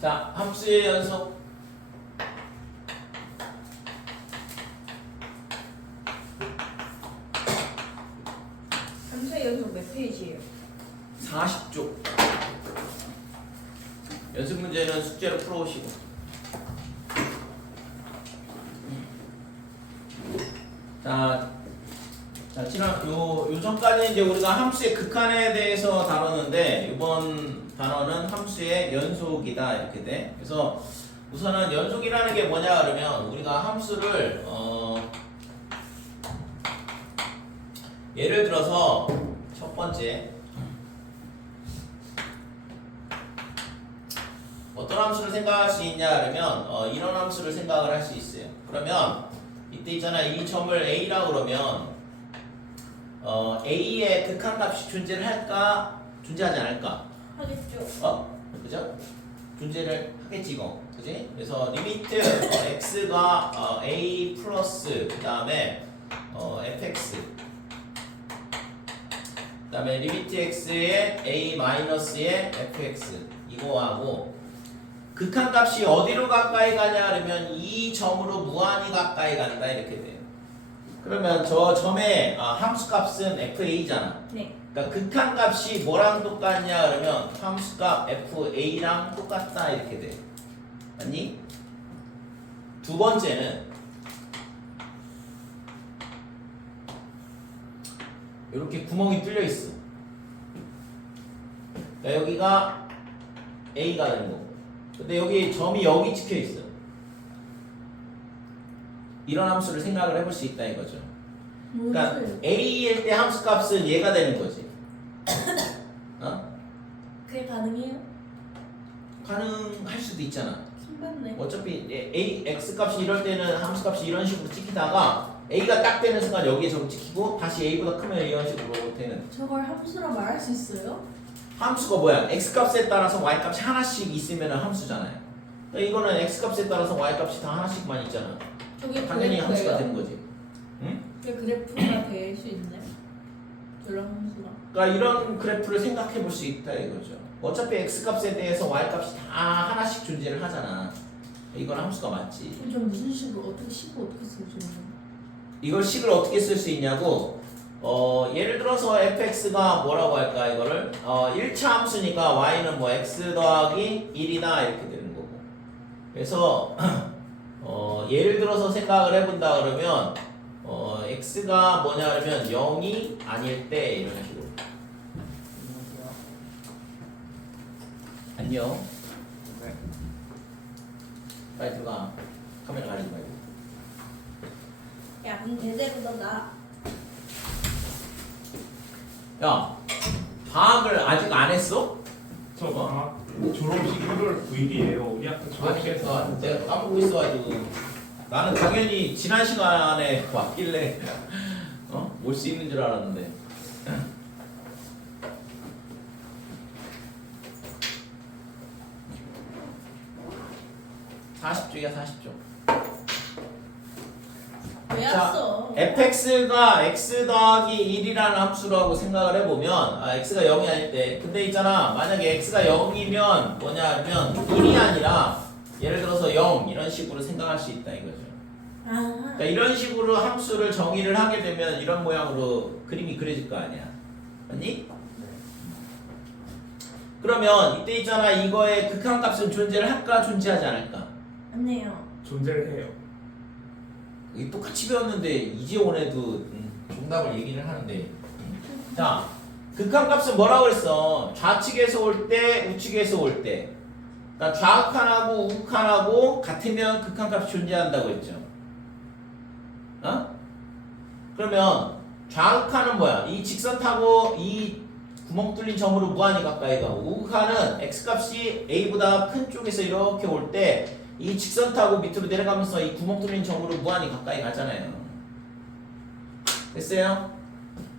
자, 함수의 연속. 함수의 연속 몇 페이지예요? 40쪽. 연습 문제는 숙제로 풀어오시고. 자, 요 전까지 이제 우리가 함수의 극한에 대해서 다뤘는데 이번 단어는 함수의 연속이다 이렇게 돼. 그래서 우선은 연속이라는 게 뭐냐 그러면 우리가 함수를 예를 들어서 첫 번째 어떤 함수를 생각할 수 있냐 그러면 이런 함수를 생각을 할 수 있어요. 그러면 이때 있잖아 이 점을 A라고 그러면 A의 극한값이 존재를 할까 존재하지 않을까? 하겠죠. 그죠? 존재를 하겠지 이거 그지? 그래서 리미트 x가 A 플러스 그 다음에 fx 그 다음에 리미트 x의 A 마이너스의 fx 이거하고 극한값이 어디로 가까이 가냐 그러면 이 점으로 무한히 가까이 간다 이렇게 돼요. 그러면 저 점의 함수값은 fa잖아. 네. 그러니까 극한값이 뭐랑 똑같냐 그러면 함수값 fa랑 똑같다 이렇게 돼. 맞니? 두 번째는 이렇게 구멍이 뚫려 있어. 그러니까 여기가 a가 되는 거고. 근데 여기 점이 여기 찍혀 있어. 이런 함수를 생각을 해볼 수 있다 이거죠. 그러니까 a일 때 함수값은 얘가 되는 거지. 그게 가능해요? 가능할 수도 있잖아. 신받네. 어차피 a x값이 이럴 때는 함수값이 이런 식으로 찍히다가 a가 딱 되는 순간 여기에 저거 찍히고 다시 a보다 크면 이런 식으로 되는. 저걸 함수라 말할 수 있어요? 함수가 뭐야? x값에 따라서 y값이 하나씩 있으면 함수잖아요. 그러니까 이거는 x값에 따라서 y값이 다 하나씩만 있잖아. 저게 당연히 함수가 그래프예요? 되는 거지. 응? 그게 그래프가 될 수 있나요? 이런 함수가. 그러니까 이런 그래프를 생각해 볼 수 있다 이거죠. 어차피 x값에 대해서 y값이 다 하나씩 존재를 하잖아. 이건 함수가 맞지. 그럼 저 무슨 식으로 어떻게 쓰죠? 이걸 식을 어떻게 쓸 수 있냐고 예를 들어서 fx가 뭐라고 할까 이거를 1차 함수니까 y는 뭐 x 더하기 1이다 이렇게 되는 거고. 그래서 예를 들어서 생각을 해본다 그러면 x가 뭐냐 그러면 0이 아닐 때 이런 식으로. 안녕. 네. 빨리 들어가. 카메라 가리지 말고. 야, 그럼 대대보다 나. 야, 방학을 아직 안 했어? 저 방학 졸업식 1월 9일이에요. 우리 학교 졸업식. 그러니까 내가 까먹고 있어가지고 나는 당연히 지난 시간에 왔길래 올 수 있는 줄 알았는데. (40쪽이야) 40쪽. 왜 자, 왔어? fx가 x 더하기 1이라는 함수라고 생각을 해보면 x가 0이 아닐 때 근데 있잖아 만약에 x가 0이면 뭐냐 하면 1이 아니라 예를 들어서 0 이런 식으로 생각할 수 있다 이거죠. 그러니까 이런 식으로 함수를 정의를 하게 되면 이런 모양으로 그림이 그려질 거 아니야. 맞니? 그러면 이때 있잖아 이거의 극한값은 존재를 할까 존재하지 않을까? 안네요. 존재를 해요. 이게 똑같이 배웠는데 이재원에도 정답을 얘기를 하는데 자 극한값은 뭐라고 그랬어? 좌측에서 올 때 우측에서 올 때 그러니까 좌극한하고 우극한하고 같으면 극한값이 존재한다고 했죠. 그러면 좌극한은 뭐야? 이 직선 타고 이 구멍 뚫린 점으로 무한히 가까이 가고 우극한은 x값이 a보다 큰 쪽에서 이렇게 올 때 이 직선 타고 밑으로 내려가면서 이 구멍 뚫린 점으로 무한히 가까이 가잖아요. 됐어요?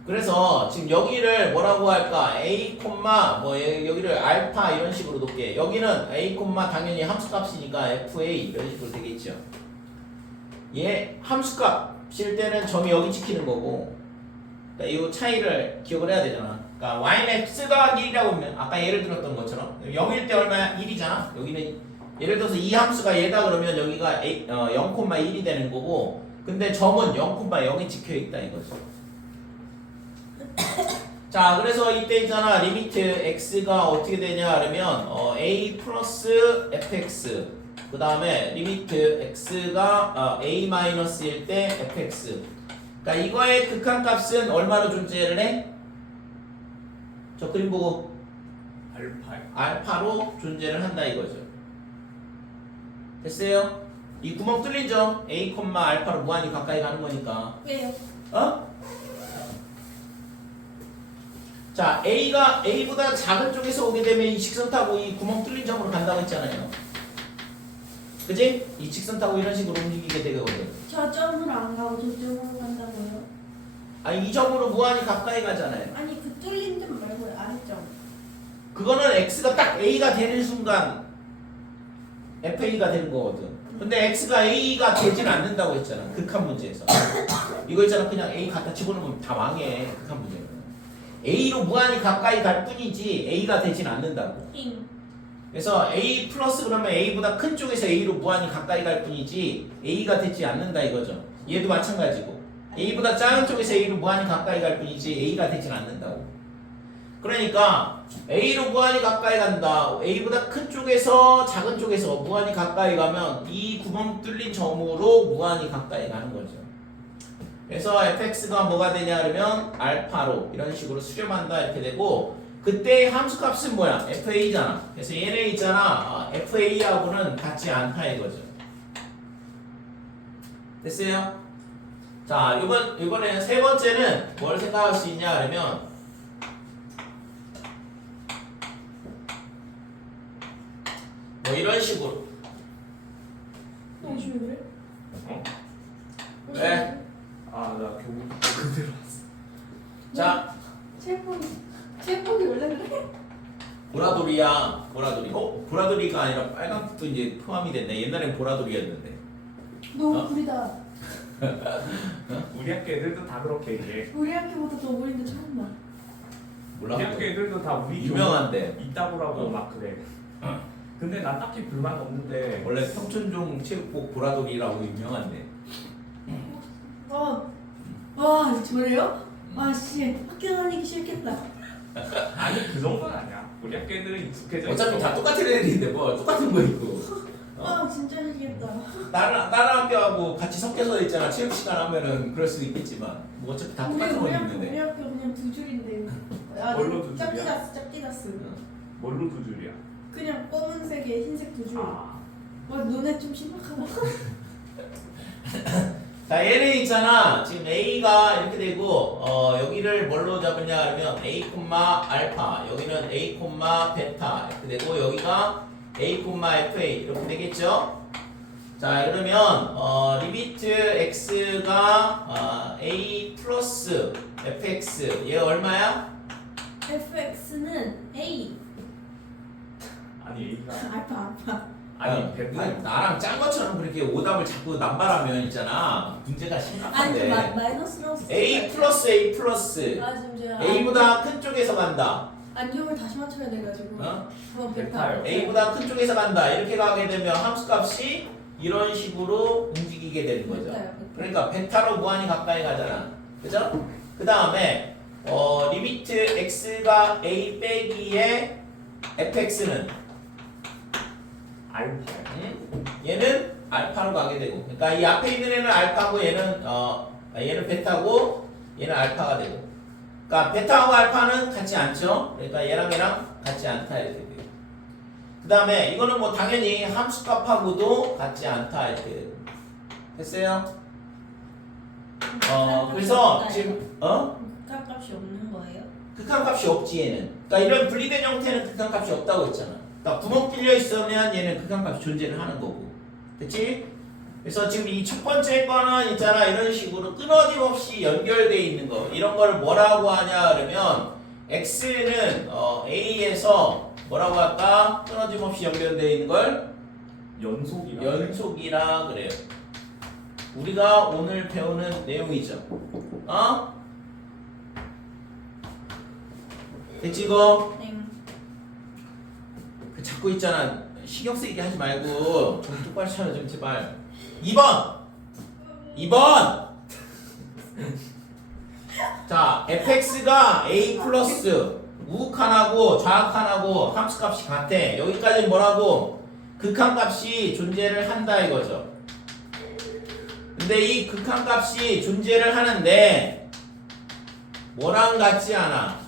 그래서 지금 여기를 뭐라고 할까? a, 뭐 여기를 알파 이런 식으로 놓게. 여기는 a, 당연히 함수값이니까 fa 이런 식으로 되겠죠. 얘 함수값일 때는 점이 여기 찍히는 거고. 그러니까 이 차이를 기억을 해야 되잖아. 그러니까 y는 x 더하기 1이라고 하면 아까 예를 들었던 것처럼 0일 때 얼마야? 1이잖아. 여기는 예를 들어서 이 함수가 얘다 그러면 여기가 0,1이 되는 거고, 근데 점은 0,0이 찍혀 있다 이거죠. 자, 그래서 이때 있잖아. 리미트 x가 어떻게 되냐 그러면 a 플러스 fx, 그 다음에 리미트 x가 a 마이너스일 때 fx. 그러니까 이거의 극한값은 얼마로 존재를 해? 저 그림 보고 알파요. 알파로 존재를 한다 이거죠. 됐어요? 이 구멍 뚫린 점 a, 알파로 무한히 가까이 가는 거니까. 왜요? 어? 자, a보다 작은 쪽에서 오게 되면 이 직선 타고 이 구멍 뚫린 점으로 간다고 했잖아요. 그지? 이 직선 타고 이런 식으로 움직이게 되거든. 저 점으로 안 가고 저 점으로 간다고요? 아니 이 점으로 무한히 가까이 가잖아요. 아니 그 뚫린 점 말고요. 아래점. 그거는 x가 딱 a가 되는 순간 fa가 되는 거거든. 근데 x가 a가 되지는 않는다고 했잖아. 극한 문제에서. 이거 있잖아. 그냥 a 갖다 집어넣으면 다 망해. 극한 문제는. a로 무한히 가까이 갈 뿐이지 a가 되지는 않는다고. 그래서 a 플러스 그러면 a보다 큰 쪽에서 a로 무한히 가까이 갈 뿐이지 a가 되지 않는다 이거죠. 얘도 마찬가지고 a보다 작은 쪽에서 a로 무한히 가까이 갈 뿐이지 a가 되진 않는다고. 그러니까 a로 무한히 가까이 간다. a보다 큰 쪽에서 작은 쪽에서 무한히 가까이 가면 이 구멍 뚫린 점으로 무한히 가까이 가는 거죠. 그래서 fx가 뭐가 되냐 그러면 알파로 이런 식으로 수렴한다 이렇게 되고, 그때 함수값은 뭐야? fa잖아. 그래서 얘네 있잖아. fa하고는 같지 않다 이거죠. 됐어요? 자, 이번에는 세 번째는 뭘 생각할 수 있냐 그러면 뭐 이런 식으로. 당신 왜 그래? 어? 왜? 아, 나 교복 그대로 왔어. 자, 체육복이 원래 그래? 보라돌이야. 보라돌이. 보라돌이가 아니라 빨간색도 이제 포함이 됐네. 옛날엔 보라돌이였는데. 너무 구리다. 우리 학교 애들도 다 그렇게 얘기해. 우리 학교보다 더 구린데 처음 봐. 몰라. 우리 학교 애들도 다 우리 유명한데. 이따구라고 막 그래. 근데 난 딱히 불만 없는데. 원래 평촌종 체육복 보라돌이라고 유명한데. 와 저래요? 와 씨 학교 다니기 싫겠다. 아니 그 정도는 아니야. 우리 학교 애들은 익숙해져. 어차피 다 똑같은 애들인데 뭐 똑같은 거 입고. 와 진짜 싫겠다. 다른 학교하고 같이 섞여서 있잖아. 체육 시간 하면은 그럴 수도 있겠지만 뭐 어차피 다 우리 똑같은 거 우리 입는데. 학교 그냥 두 줄인데. 야, 뭘로 두 줄이야? 짝띠다스. 뭘로 두 줄이야? 그냥 검은색에 흰색 두 줄. 아. 와 너네 좀 심각하다. 자, 얘네 있잖아. 지금 a가 이렇게 되고 여기를 뭘로 잡으냐 그러면 a, 알파, 여기는 a, 베타 이렇게 되고 여기가 a, fa 이렇게 되겠죠? 자, 그러면 리미트 x가 a 플러스 fx 얘 얼마야? fx는 a. 아니 A가 알파. 아니 베타. 아니, 나랑 짠 것처럼 그렇게 오답을 자꾸 남발하면 있잖아. 문제가 아니 심각한데. 마이너스라고 써. a 플러스 a 플러스 아 지금 제가 a보다 큰 쪽에서 간다. 안경을 다시 맞춰야 돼가지고. 어? 베타요. a보다 큰 쪽에서 간다. 이렇게 가게 되면 함수값이 이런 식으로 움직이게 되는 거죠. 베타요. 그러니까 베타로 무한히 가까이 가잖아. 그죠? 그 다음에 리미트 x가 a 빼기에 fx는 알파야. 얘는 알파로 가게 되고, 그러니까 이 앞에 있는 애는 알파고 얘는 베타고 얘는 알파가 되고, 그러니까 베타하고 알파는 같지 않죠. 그러니까 얘랑 같지 않다 이렇게 돼요. 그 다음에 이거는 뭐 당연히 함수값하고도 같지 않다 이렇게 되고. 됐어요? 그래서 지금 극한값이 없는 거예요? 극한값이 없지 얘는. 그러니까 이런 분리된 형태는 극한값이 없다고 했잖아. 그러니까 구멍 뚫려 있으면 얘는 극한값이 존재를 하는 거고. 됐지? 그래서 지금 이 첫 번째 거는 있잖아. 이런 식으로 끊어짐없이 연결되어 있는 거. 이런 걸 뭐라고 하냐 그러면 x는 a에서 뭐라고 할까? 끊어짐없이 연결되어 있는 걸 연속이라. 연속이라 그래요. 우리가 오늘 배우는 내용이죠. 됐지 이거? 네. 그 자꾸 있잖아 신경 쓰이게 하지 말고 좀 똑바로 차려 좀 제발. 2번 자 fx가 a 플러스 우극한하고 좌극한하고 함수값이 같아. 여기까지는 뭐라고? 극한값이 존재를 한다 이거죠. 근데 이 극한값이 존재를 하는데 뭐랑 같지 않아?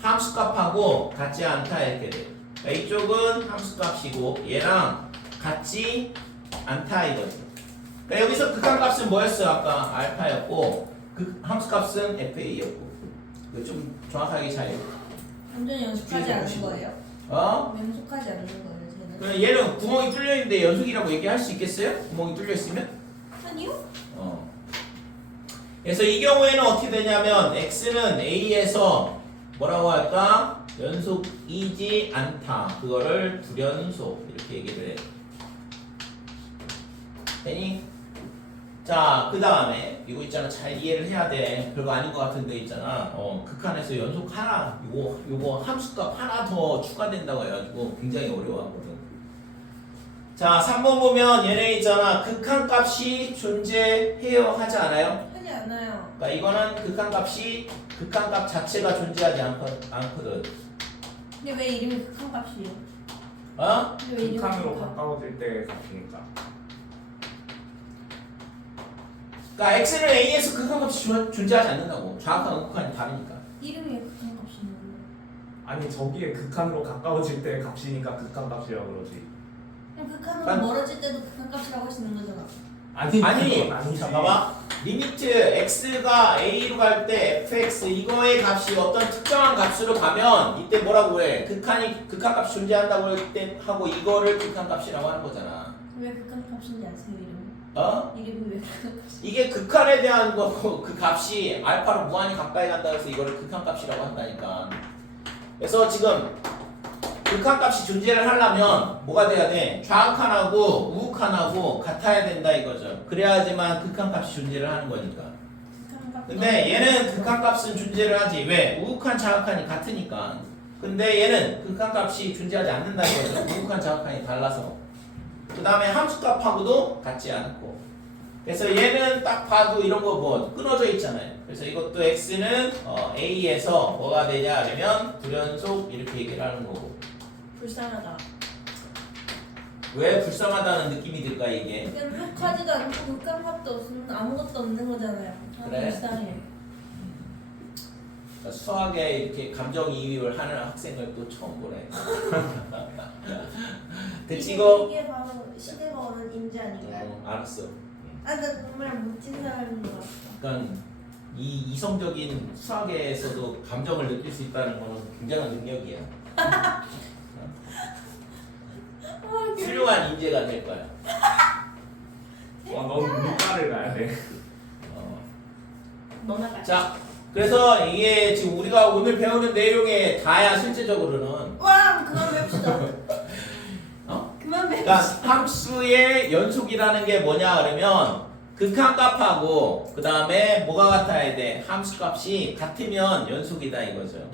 함수값하고 같지 않다 이렇게 돼. 그러니까 이쪽은 함수값이고 얘랑 같지 않다 이거죠. 그러니까 여기서 극한값은 뭐였어? 아까 알파였고 그 함수값은 fa였고. 좀 정확하게 잘 완전 연속하지 않는 거예요? 어? 연속하지 않는 거예요, 쟤는? 그럼 얘는 구멍이 뚫려 있는데 연속이라고 얘기할 수 있겠어요? 구멍이 뚫려 있으면? 아니요? 그래서 이 경우에는 어떻게 되냐면 x는 a에서 뭐라고 할까? 연속이지 않다. 그거를 불연속 이렇게 얘기를 해. 되니? 자, 그 다음에 이거 있잖아. 잘 이해를 해야 돼. 별거 아닌 것 같은데 있잖아. 극한에서 연속 하나, 요거 함수값 하나 더 추가된다고 해가지고 굉장히 어려워하거든. 자, 3번 보면 얘네 있잖아. 극한값이 존재해요 하지 않아요? 하지 않아요. 그러니까 이거는 극한값 자체가 존재하지 않거든. 근데 왜 이름이 극한값이에요? 어? 근데 왜 이름이 극한으로 극한? 가까워질 때 값이니까. 그러니까 x는 a에서 극한값이 존재하지 않는다고. 좌극한 극한이 다르니까. 이름이 왜 극한값이냐고. 아니 저기에 극한으로 가까워질 때 값이니까 극한값이라고 그러지. 그냥 극한으로 난- 멀어질 때도 극한값이라고 할 수 있는 거잖아. 아니 아니, 그건 아니지. 자 봐봐. 리미트 x가 a로 갈 때 fx 이거의 값이 어떤 특정한 값으로 가면 이때 뭐라고 해? 극한값이 존재한다고 할 때 하고 이거를 극한값이라고 하는 거잖아. 왜 극한값인지 아세요, 이름? 이름이 왜 극한값이? 이게 극한에 대한 거고 그 값이 알파로 무한히 가까이 간다 해서 이거를 극한값이라고 한다니까. 그래서 지금 극한값이 존재를 하려면 뭐가 돼야 돼? 좌극한하고 우극한하고 같아야 된다 이거죠. 그래야지만 극한값이 존재를 하는 거니까. 극한값. 근데 얘는 극한값은 존재를 하지. 왜? 우극한 좌극한이 같으니까. 근데 얘는 극한값이 존재하지 않는다 이거죠. 우극한 좌극한이 달라서. 그 다음에 함수값하고도 같지 않고. 그래서 얘는 딱 봐도 이런 거 뭐 끊어져 있잖아요. 그래서 이것도 x는 a에서 뭐가 되냐 하면 불연속 이렇게 얘기를 하는 거고. 불쌍하다. 왜 불쌍하다는 느낌이 들까 이게? 연속하지도 않고 극한값도 없으면 아무것도 없는 거잖아요. 아, 그래? 불쌍해. 그러니까 수학에 이렇게 감정이입을 하는 학생을 또 처음 보네. 됐지 이거? 이게 바로 시대가 오는 인지 아닌가요? 알았어. 아, 나 정말 멋진 사람인 것 같아. 그러니까 이 이성적인 수학에서도 감정을 느낄 수 있다는 거는 굉장한 능력이야. 훌륭한 인재가 될 거야. 넌 문과를 가야 돼. 너나 가. 자, 그래서 이게 지금 우리가 오늘 배우는 내용에 다야 실제적으로는 와, 그만 봅시다. 그만 그러니까 봅시다. 함수의 연속이라는 게 뭐냐 그러면 극한값하고 그 다음에 뭐가 같아야 돼? 함수값이 같으면 연속이다 이거죠.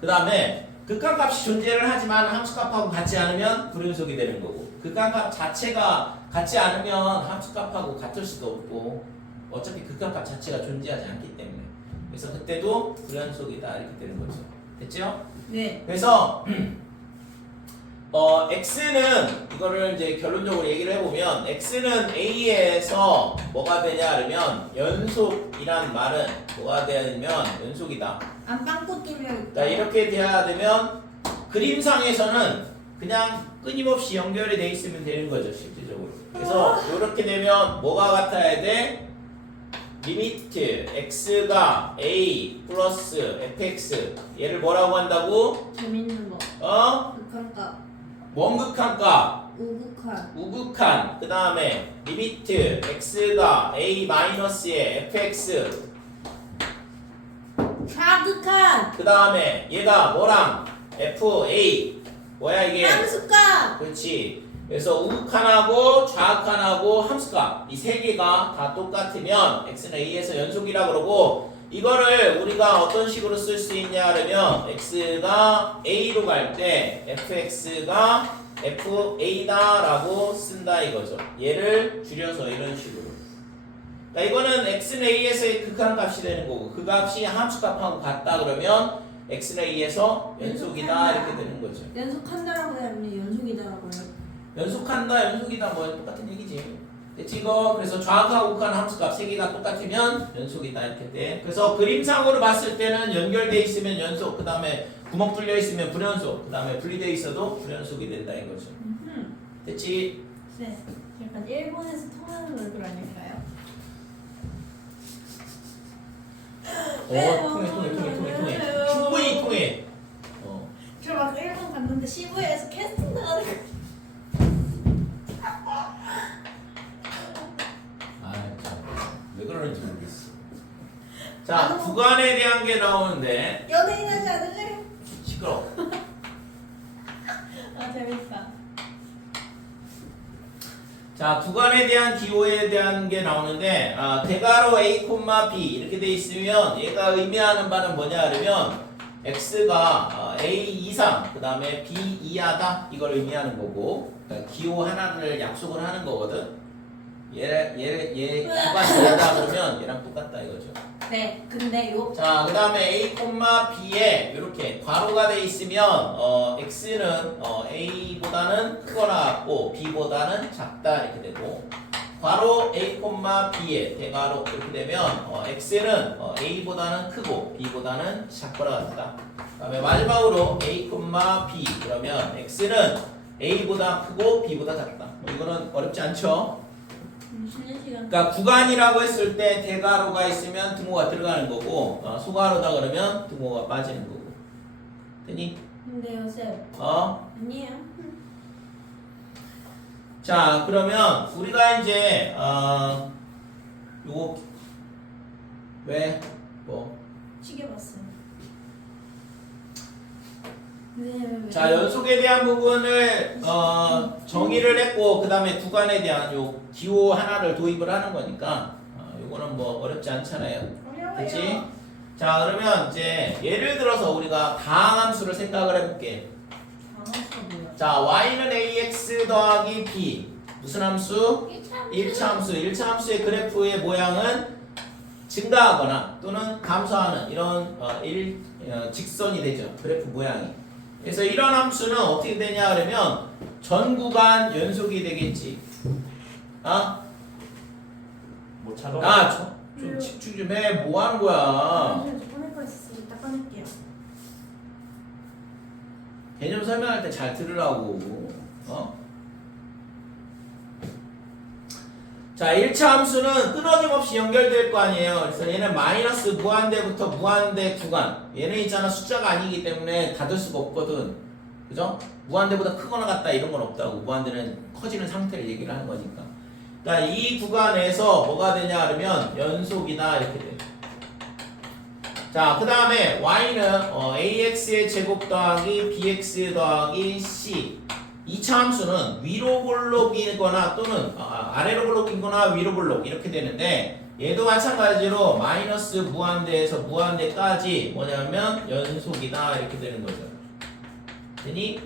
그 다음에 극한값이 존재를 하지만 함수값하고 같지 않으면 불연속이 되는 거고, 극한값 자체가 같지 않으면 함수값하고 같을 수도 없고, 어차피 극한값 자체가 존재하지 않기 때문에 그래서 그때도 불연속이다 이렇게 되는 거죠. 됐죠? 네. 그래서 x는 이거를 이제 결론적으로 얘기를 해보면 x는 a에서 뭐가 되냐 그러면 연속이란 말은 뭐가 되냐면 연속이다. 안방꽃 뚫려 있다. 자, 이렇게 돼야 되면 그림상에서는 그냥 끊임없이 연결이 돼 있으면 되는 거죠 실질적으로. 그래서 이렇게 되면 뭐가 같아야 돼? 리미트 x가 a 플러스 fx 얘를 뭐라고 한다고? 재밌는 거. 극한값, 원극한값 우극한, 우극한 그 다음에 리미트 x가 a 마이너스의 fx 좌극한, 그 다음에 얘가 뭐랑 fa 뭐야 이게? 함수값. 그렇지. 그래서 우극한하고 좌극한하고 함수값 이 세 개가 다 똑같으면 x는 a에서 연속이라 그러고 이거를 우리가 어떤 식으로 쓸 수 있냐 그러면 x가 a로 갈 때 fx가 fa다라고 쓴다 이거죠. 얘를 줄여서 이런 식으로. 그러니까 이거는 x는 a에서의 극한 값이 되는 거고 그 값이 함수 값하고 같다 그러면 x는 a에서 연속이다 이렇게 되는 거죠. 연속한다라고 해야 하면 연속이다라고요. 연속한다 연속이다 뭐 똑같은 얘기지. 됐지 이거? 그래서 좌하고 극한 함수값 세 개가 똑같으면 연속이다 이렇게 돼. 그래서 그림상으로 봤을 때는 연결돼 있으면 연속, 그 다음에 구멍 뚫려 있으면 불연속, 그 다음에 분리돼 있어도 불연속이 된다 이거죠. 됐지? 네. 약간 일본에서 통하는 얼굴 아닐까요? 통해. 충분히 통해. 저 막 일본 갔는데 시부야에서 캐스팅 나가는 거. 왜 그러는지 모르겠어. 자, 구간에 대한 게 나오는데 연예인 하지 않을래? 시끄러. 아 재밌다. 자, 구간에 대한 기호에 대한 게 나오는데 대괄호 a, b 이렇게 돼 있으면 얘가 의미하는 바는 뭐냐 그러면 x가 a 이상 그 다음에 b 이하다 이걸 의미하는 거고 그러니까 기호 하나를 약속을 하는 거거든. 얘 구간이 뭐다 그러면 얘랑 똑같다 이거죠. 네. 근데요. 자, 그 다음에 a, b에 이렇게 괄호가 돼 있으면 x는 a보다는 크거나 같고 b보다는 작다 이렇게 되고 괄호 a, b에 대괄호 이렇게 되면 x는 a보다는 크고 b보다는 작거나 같다. 그 다음에 마지막으로 a, b 그러면 x는 a보다 크고 b보다 작다. 뭐 이거는 어렵지 않죠? 쉬는 시간. 그러니까 구간이라고 했을 때 대괄호가 있으면 등호가 들어가는 거고 소괄호다 그러면 등호가 빠지는 거고. 되니? 근데요 쌤. 아니에요. 자 그러면 우리가 이제 요거 왜 뭐? 시계봤어요. 네. 자 연속에 대한 부분을 정의를 했고 그 다음에 구간에 대한 요 기호 하나를 도입을 하는 거니까 요거는 뭐 어렵지 않잖아요. 그렇지? 자 그러면 이제 예를 들어서 우리가 다항함수를 생각을 해볼게. 자 y는 ax 더하기 b 무슨 함수? 1차 함수. 1차 함수의 그래프의 모양은 증가하거나 또는 감소하는 이런 직선이 되죠. 그래프 모양이. 그래서 이런 함수는 어떻게 되냐 그러면 전 구간 연속이 되겠지. 뭐 찾아? 좀 집중 좀 해. 뭐 하는 거야? 꺼낼 뻔했어. 이따 꺼낼게요. 개념 설명할 때 잘 들으라고. 자, 1차 함수는 끊어짐없이 연결될 거 아니에요. 그래서 얘는 마이너스 무한대부터 무한대 구간. 얘는 있잖아 숫자가 아니기 때문에 닫을 수가 없거든. 그죠? 무한대보다 크거나 같다 이런 건 없다고. 무한대는 커지는 상태를 얘기를 하는 거니까. 그러니까 이 구간에서 뭐가 되냐 그러면 연속이다 이렇게 돼. 자, 그 다음에 y는 ax의 제곱 더하기 bx 더하기 c. 2차 함수는 위로 볼록이거나 또는 아래로 볼록이거나 위로 볼록 이렇게 되는데 얘도 마찬가지로 마이너스 무한대에서 무한대까지 뭐냐면 연속이다 이렇게 되는 거죠. 되니?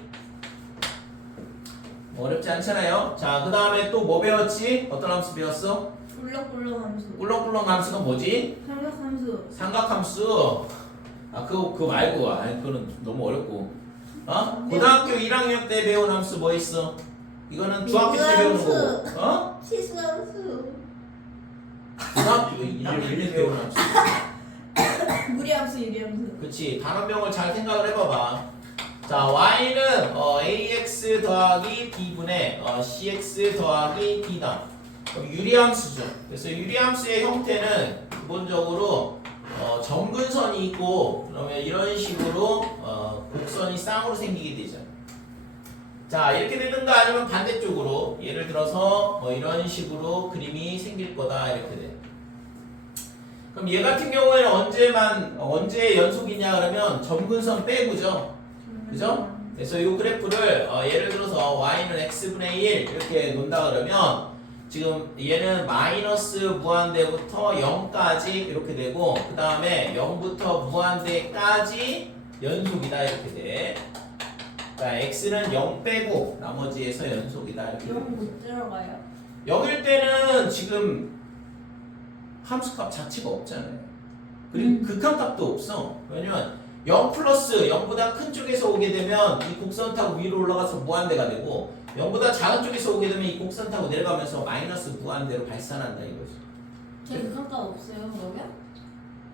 어렵지 않잖아요. 자, 그 다음에 또 뭐 배웠지? 어떤 함수 배웠어? 울렁울렁 함수. 울렁울렁 함수가 뭐지? 삼각함수. 삼각함수. 그거 말고. 그거는 너무 어렵고. 고등학교 1학년 때 배운 함수 뭐 있어? 이거는 중학교 때 배우는 거고. 치수함수. 고등학교 1학년 때 배운 함수. 무리함수, 유리함수. 그치. 단원명을 잘 생각을 해봐봐. 자, y는 ax 더하기 b분의 cx 더하기 d다. 유리함수죠. 그래서 유리함수의 형태는 기본적으로 점근선이 있고 그러면 이런 식으로 곡선이 쌍으로 생기게 되죠. 자, 이렇게 되든가 아니면 반대쪽으로 예를 들어서 이런 식으로 그림이 생길 거다 이렇게 돼. 그럼 얘 같은 경우에는 언제 연속이냐 그러면 점근선 빼고죠. 그죠? 그래서 이 그래프를 예를 들어서 y는 x분의 1 이렇게 놓는다 그러면 지금 얘는 마이너스 무한대부터 0까지 이렇게 되고 그 다음에 0부터 무한대까지 연속이다 이렇게 돼. 그러니까 x는 0 빼고 나머지에서 연속이다 이렇게 돼. 이런 못 들어가요. 0일 때는 지금 함수값 자체가 없잖아요. 그리고 극한값도 없어. 왜냐면 0 플러스 0보다 큰 쪽에서 오게 되면 이 곡선 타고 위로 올라가서 무한대가 되고 0보다 작은 쪽에서 오게 되면 이 곡선 타고 내려가면서 마이너스 무한대로 발산한다 이거지. 제 극한값 없어요 그러면?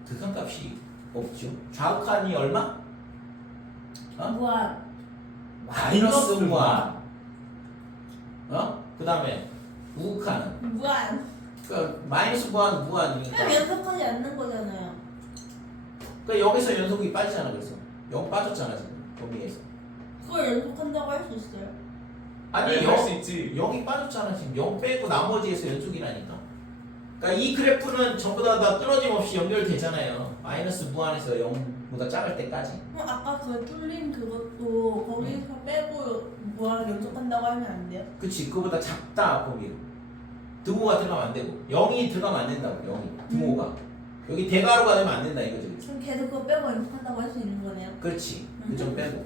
극한값이 없죠. 좌극한이 얼마? 어? 무한. 마이너스 무한. 그 다음에 우극한은? 무한. 그러니까 마이너스 무한 무한이니까. 그냥 연속하지 않는 거잖아요. 그러니까 여기서 연속이 빠지잖아. 그래서 0 빠졌잖아 지금 범위에서. 그걸 연속한다고 할 수 있어요? 아니 할 수 있지. 0이 빠졌잖아 지금. 0 빼고 나머지에서 연속이라니까. 그러니까 이 그래프는 전부 다 끊어짐 없이 연결되잖아요. 마이너스 무한에서 0보다 작을 때까지. 그럼 아까 그 뚫린 그것도 거기서 빼고 무한을 연속한다고 하면 안 돼요? 그치, 그거보다 작다 범위로. 등호가 들어가면 안 되고 0이 들어가면 안 된다고. 0이 등호가 여기 대괄호가 되면 안 된다 이거지. 그럼 계속 그거 빼고 연속한다고 할 수 있는 거네요? 그렇지. 그 점 빼고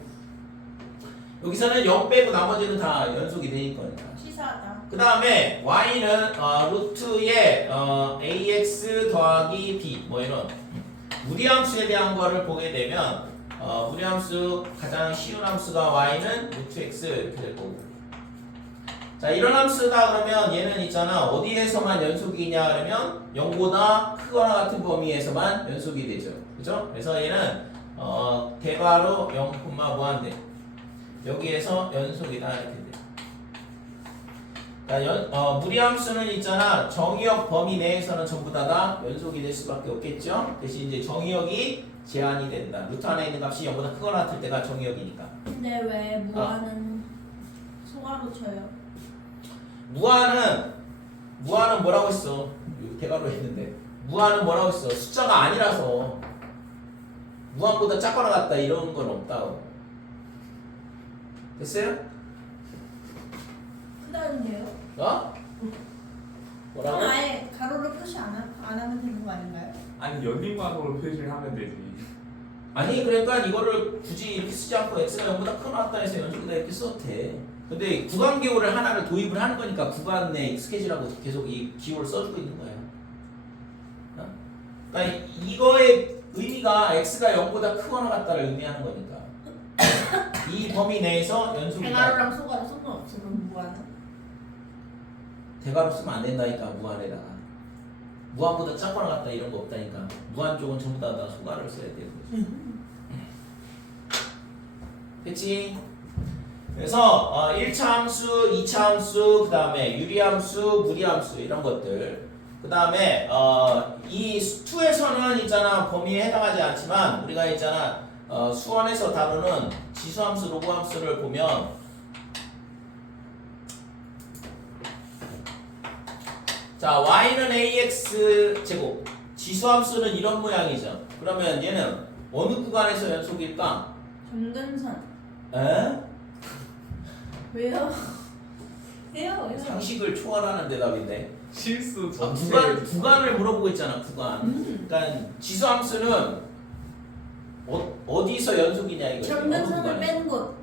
여기서는 0 빼고 나머지는 다 연속이 되니까. 치사하다. 그 다음에 y는 루트의 ax 더하기 b 뭐 이런 무리함수에 대한 거를 보게 되면 무리함수 가장 쉬운 함수가 y는 루트 x 이렇게 될 거고. 자, 이런 함수다 그러면 얘는 있잖아 어디에서만 연속이냐 그러면 0보다 크거나 같은 범위에서만 연속이 되죠. 그죠? 그래서 얘는 대괄호 0, 무한대 여기에서 연속이다 이렇게 돼. 그러니까 무리함수는 있잖아 정의역 범위 내에서는 전부 다 연속이 될 수밖에 없겠죠. 대신 이제 정의역이 제한이 된다. 루트 안에 있는 값이 0보다 크거나 같을 때가 정의역이니까. 근데 왜 무한은 소가로 쳐요? 무한은 뭐라고 했어? 대괄호 했는데 무한은 뭐라고 했어? 숫자가 아니라서 무한보다 작거나 같다 이런 건 없다고. 됐어요? 크다는데요? 어? 그럼 뭐라고? 아예 가로로 표시 안 하면 되는 거 아닌가요? 아니 연립 괄호로 표시를 하면 되지. 아니 그러니까 이거를 굳이 이렇게 쓰지 않고 x가 0보다 크거나 같다 해서 연속이다 이렇게 써도 돼. 근데 구간 기호를 하나를 도입을 하는 거니까 구간 내 스케줄하고 계속 이 기호를 써주고 있는 거야. 그러니까 이거의 의미가 x가 0보다 크거나 같다를 의미하는 거니까 이 범위 내에서 연속이다. 대가로랑 소가로 상관없어 그럼 무한은? 대괄호 쓰면 안 된다니까 무한에다가 무한보다 작거나 같다 이런 거 없다니까. 무한 쪽은 전부 다 소괄호를 써야 되는 거지. 됐지? 그래서 1차 함수, 2차 함수, 그 다음에 유리함수, 무리함수 이런 것들. 그 다음에 이 2에서는 있잖아 범위에 해당하지 않지만 우리가 있잖아 수원에서 다루는 지수함수, 로그함수를 보면 자 y는 ax 제곱 지수함수는 이런 모양이죠. 그러면 얘는 어느 구간에서 연속일까? 점근선. 에? 왜요? 왜요? 상식을 초월하는 대답인데. 실수 전체. 구간을 물어보고 있잖아. 구간. 그러니까 지수함수는 어디서 연속이냐 이거지. 어느 점근선을 구간에서. 뺀 곳.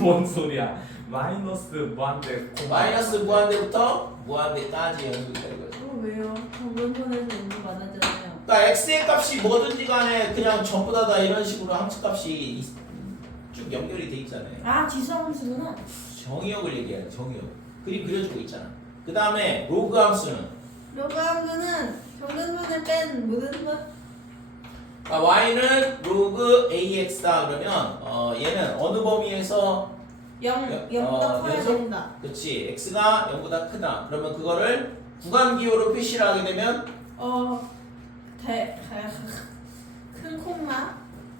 뭔 소리야? 마이너스 무한대. 마이너스 무한대부터 무한대까지 연속이다 이거지. 왜요? 점근선에서 연속 많아지잖아요. 그러니까 x의 값이 뭐든지 간에 그냥 전부 다 이런 식으로 함수값이 쭉 연결이 돼 있잖아요. 아 지수함수구나. 정의역을 얘기해요. 정의역. 그림 그려주고 있잖아. 그 다음에 로그 함수는 로그함수는 점근선을 뺀 모든 것. 그러니까 y는 로그 ax다 그러면 얘는 어느 범위에서 0보다 커야 연속? 된다. 그렇지 x가 0보다 크다. 그러면 그거를 구간 기호로 표시를 하게 되면 큰 콤마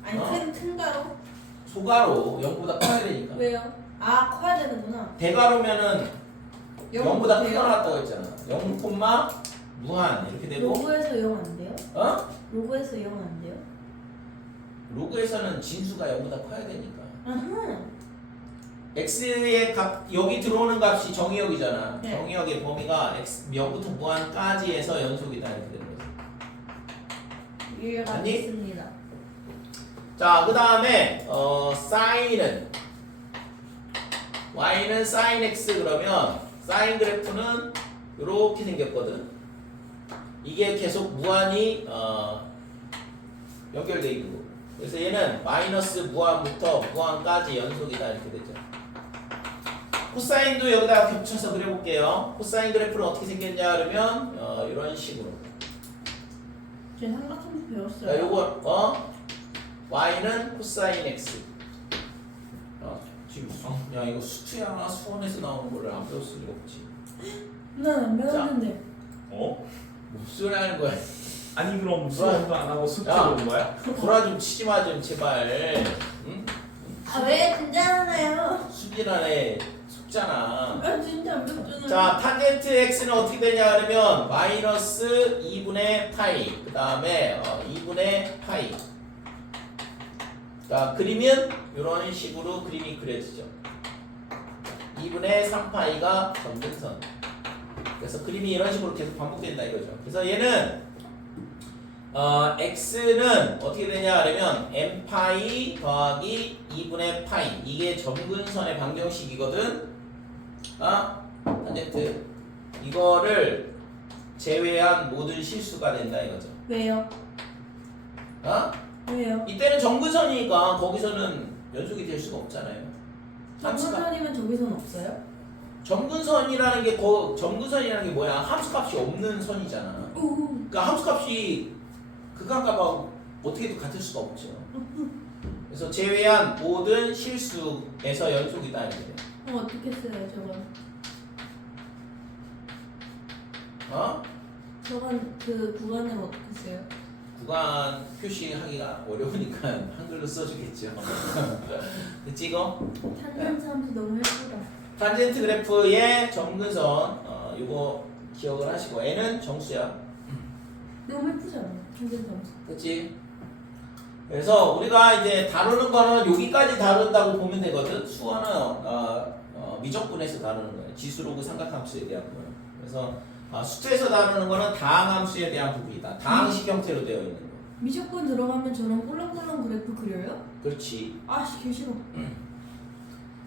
아니 큰 가로. 소가로 0보다 커야 되니까. 왜요? 아 커야 되는구나. 대가로면은 0보다 돼요? 크거나 같다고 했잖아. 0, 무한 이렇게 되고 로그에서 0 안 돼요? 로그에서 0 안 돼요? 로그에서는 진수가 0보다 커야 되니까. 아하. x의 값 여기 들어오는 값이 정의역이잖아. 네. 정의역의 범위가 x 몇부터 무한까지 해서 연속이다 이렇게 되는 거지. 이해가 아니? 됐습니다. 자, 그 다음에 사인은 y는 sin x 그러면 사인 그래프는 이렇게 생겼거든. 이게 계속 무한히 연결되어 있는 거. 그래서 얘는 마이너스 무한부터 무한까지 연속이다 이렇게 되죠. 코사인도 여기다가 겹쳐서 그려볼게요. 코사인 그래프는 어떻게 생겼냐 그러면 이런 식으로. 제 삼각형도 배웠어요. 자, 요거 y는 코사인 x. 지금 야 이거 수투야 수원에서 나오는 거를 안 배웠을 리가 없지. 난안 배웠는데. 어? 무슨 소리 하는 거야? 아니 그럼 수업도 안 하고 수트 야. 오는 거야? 구라 좀 치지 마 좀 제발. 응? 아 왜 진짜잖아요. 수빈아네 속잖아. 아 진짜 안 배웠잖아요. 자, 탄젠트 x는 어떻게 되냐 그러면 마이너스 2분의 파이 그 다음에 2분의 파이. 자, 그리면 이런 식으로 그림이 그려지죠. 2분의 3파이가 점근선. 그래서 그림이 이런 식으로 계속 반복된다 이거죠. 그래서 얘는 x는 어떻게 되냐 그러면 n파이 더하기 2분의 파이 이게 점근선의 방정식이거든. 탄젠트 이거를 제외한 모든 실수가 된다 이거죠. 왜요? 왜요? 이때는 점근선이니까 거기서는 연속이 될 수가 없잖아요. 점근선이면 저기선 없어요? 점근선이라는 게 점근선이라는 게 뭐야? 함수값이 없는 선이잖아. 오. 그러니까 함수값이 극한값하고 어떻게도 같을 수가 없죠. 그래서 제외한 모든 실수에서 연속이다 이렇게 돼. 어떻게 써요 저건? 저건 그 구간을 어떻게 써요? 구간 표시하기가 어려우니까 한글로 써주겠죠. 찍어. 탄젠트 함수 너무 예쁘다. 탄젠트 그래프의 점근선 요거 기억을 하시고 n은 정수야. 너무 예쁘잖아. 탄젠트 함수. 그렇지? 그래서 우리가 이제 다루는 거는 여기까지 다룬다고 보면 되거든. 수어는 미적분에서 다루는 거예요. 지수로그 삼각함수에 대한 거예요. 그래서 수투에서 다루는 거는 다항함수에 대한 부분이다. 다항식 형태로 되어 있는 거. 미적분 들어가면 저런 꼴렁꼴렁 그래프 그려요? 그렇지. 아씨 개 싫어.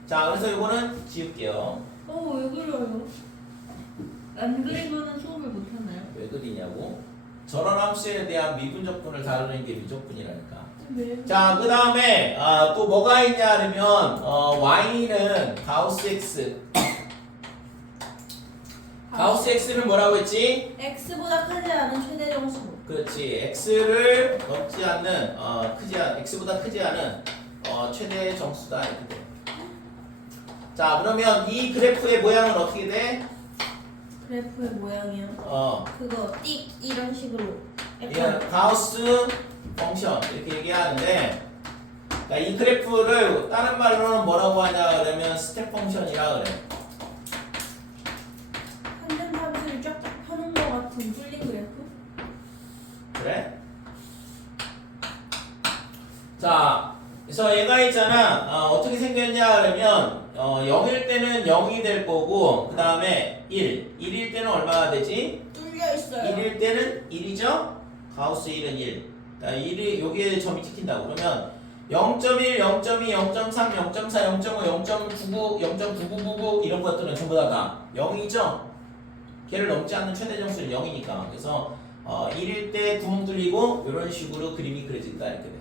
자, 그래서 이거는 지울게요. 왜 그려요? 안 그리고는 수업을 못 하나요? 왜 그리냐고? 저런 함수에 대한 미분적분을 다루는 게 미적분이라니까. 왜? 자, 그 다음에 또 뭐가 있냐 하면 y는 가우스 x. 가우스 x는 뭐라고 했지? x보다 크지 않은 최대 정수. 그렇지. x를 넘지 않는 x보다 크지 않은 최대 정수다 이렇게 돼. 자, 그러면 이 그래프의 모양은 어떻게 돼? 그래프의 모양이요? 그거 띡 이런 식으로. 이건 가우스 펑션 이렇게 얘기하는데, 그러니까 이 그래프를 다른 말로는 뭐라고 하냐 그러면 스텝 펑션이라 그래. 탄젠트 함수를 쫙 펴놓은 것 같은 뚫린 그래프? 그래? 자, 그래서 얘가 있잖아. 어떻게 생겼냐 그러면 0일 때는 0이 될 거고 그 다음에 1일 때는 얼마나 되지? 뚫려 있어요. 1일 때는 1이죠? 가우스 1은 1. 자, 1이 여기에 점이 찍힌다고 그러면 0.1, 0.2, 0.3, 0.4, 0.5, 0.99, 0.9999 이런 것들은 전부 다 0이죠? 걔를 넘지 않는 최대 정수는 0이니까. 그래서 1일 때 구멍 뚫리고 이런 식으로 그림이 그려진다 이렇게 돼.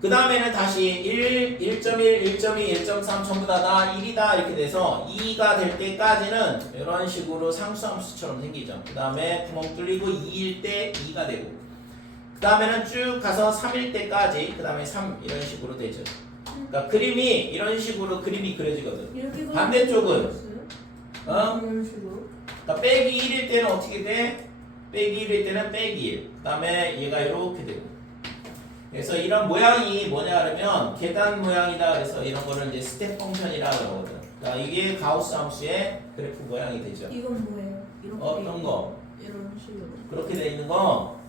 그 다음에는 다시 1, 1.1, 1.2, 1.3 전부 다 1이다 이렇게 돼서 2가 될 때까지는 이런 식으로 상수함수처럼 생기죠. 그 다음에 구멍 뚫리고 2일 때 2가 되고 그 다음에는 쭉 가서 3일 때까지 그 다음에 3 이런 식으로 되죠. 그러니까 그림이 이런 식으로 그림이 그려지거든. 이렇게 반대쪽은? 이런 식으로. 그러니까 빼기 1일 때는 어떻게 돼? 빼기 1일 때는 빼기 1. 그 다음에 얘가 이렇게 되고. 그래서 이런 모양이 뭐냐 그러면 계단 모양이다. 그래서 이런 거를 이제 스텝 펑션이라 그러거든. 그러니까 이게 가우스 함수의 그래프 모양이 되죠. 이건 뭐예요? 이렇게 어떤 거? 이런 식으로. 그렇게 돼 있는 거.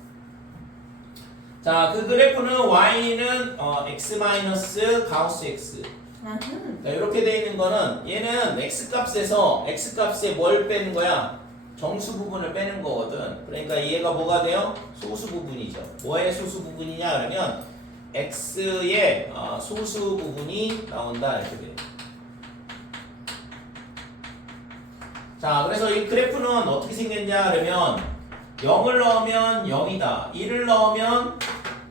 자, 그 그래프는 y는 x 마이너스 가우스 x. 자, 이렇게 돼 있는 거는 얘는 x값에서 x값에 뭘 빼는 거야? 정수 부분을 빼는 거거든. 그러니까 얘가 뭐가 돼요? 소수 부분이죠. 뭐의 소수 부분이냐 그러면 x의 소수 부분이 나온다 이렇게 돼요. 자, 그래서 이 그래프는 어떻게 생겼냐 그러면 0을 넣으면 0이다. 1을 넣으면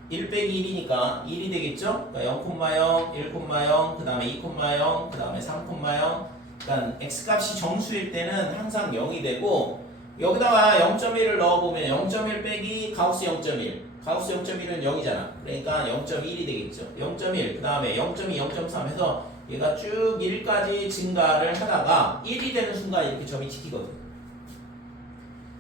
1 빼기 1이니까 1이 되겠죠? 그러니까 0,0, 1,0, 그 다음에 2,0, 그 다음에 3,0. 그러니까 x값이 정수일 때는 항상 0이 되고 여기다가 0.1을 넣어보면 0.1 빼기 가우스 0.1 가우스 0.1은 0이잖아. 그러니까 0.1이 되겠죠. 0.1 그 다음에 0.2, 0.3 해서 얘가 쭉 1까지 증가를 하다가 1이 되는 순간 이렇게 점이 찍히거든.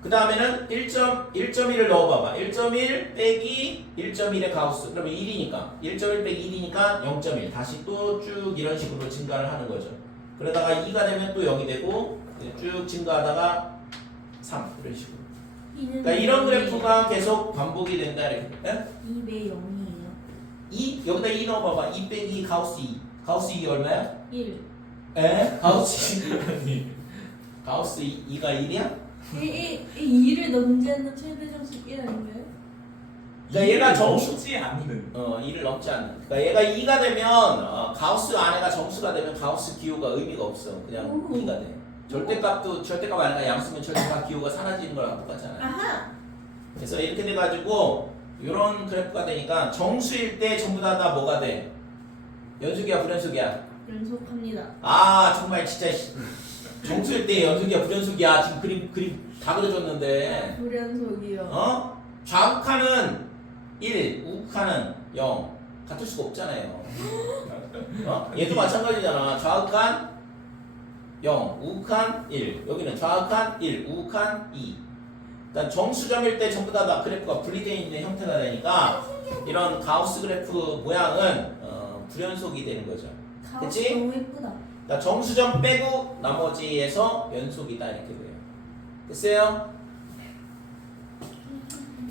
그 다음에는 1.1을 넣어봐봐. 1.1 빼기 1.1의 가우스. 그러면 1이니까 1.1 빼기 1이니까 0.1. 다시 또 쭉 이런 식으로 증가를 하는 거죠. 그러다가 2가 되면 또 0이 되고 쭉 증가하다가 3 이런 식으로. 그러니까 이런 그래프가 계속 반복이 된다 이렇게. 2배 0이에요. 2 여기다 2 넣어봐봐. 2 빼기 가우스 2. 가우스 2 얼마야? 1. 가우스 2. 가우스 2가 1이야? 2를 넘지않는 최대 정수 1 아닌가요? 그러니까 얘가 정수 넘지 않는 2를 넘지 않는. 그러니까 얘가 2가 되면 가우스 안에가 정수가 되면 가우스 기호가 의미가 없어. 그냥 오. 2가 돼. 절대값 안에가 양수면 절대값 기호가 사라지는 거랑 똑같잖아요. 아하. 그래서 이렇게 돼가지고 이런 그래프가 되니까 정수일 때 전부 다 뭐가 돼? 연속이야 불연속이야? 연속합니다. 아 정말 진짜 정수일 때 연속이야 불연속이야? 지금 그림 다 그려줬는데 불연속이요. 좌극하는 1, 우극하는 0 같을 수가 없잖아요. 얘도 마찬가지잖아. 좌극한 0, 우극한 1. 여기는 좌극한 1, 우극한 2. 일단 정수점일 때 전부 다 그래프가 분리되어 있는 형태가 되니까 이런 가우스 그래프 모양은 불연속이 되는 거죠. 가우스 그치? 너무 예쁘다. 그러니까 정수점 빼고 나머지에서 연속이다 이렇게 돼요. 됐어요?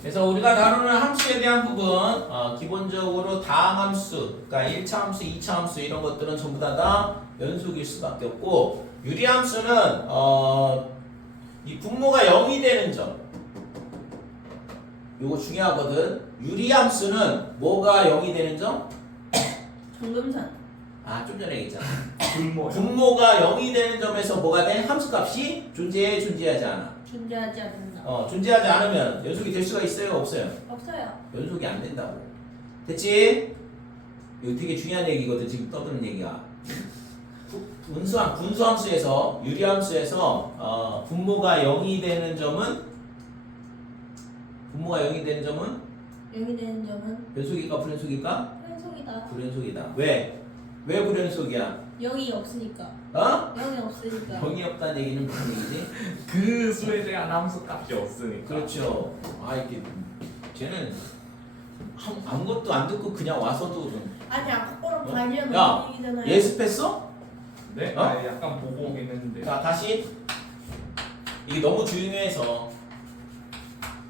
그래서 우리가 다루는 함수에 대한 부분 기본적으로 다항함수, 그러니까 1차 함수, 2차 함수 이런 것들은 전부 다 연속일 수밖에 없고 유리함수는 이 분모가 0이 되는 점 요거 중요하거든. 유리함수는 뭐가 0이 되는 점? 정금산. 좀 전에 얘기했잖아. 분모요. 분모가 0이 되는 점에서 뭐가 돼? 함수값이 존재해 존재하지 않아. 존재하지 않는다. 존재하지 않으면 연속이 될 수가 있어요? 없어요? 없어요. 연속이 안 된다고. 됐지? 이거 되게 중요한 얘기거든. 지금 떠드는 얘기가. 분수함수에서 유리함수에서 분모가 0이 되는 점은 0이 되는 점은 연속일까 불연속일까? 불연속이다. 불연속이다. 왜? 왜 불연속이야? 0이 없으니까. 어? 0이 없으니까. 0이 없다는 얘기는 무슨 얘기지? 그 수에 대한 함수 값이 없으니까. 그렇죠. 이렇게 쟤는 아무것도 안 듣고 그냥 와서도 좀 아니 아까 거랑 관련 야, 없는 얘기잖아요. 예습했어? 네? 어? 약간 보고 오긴 했는데. 자 다시 이게 너무 중요해서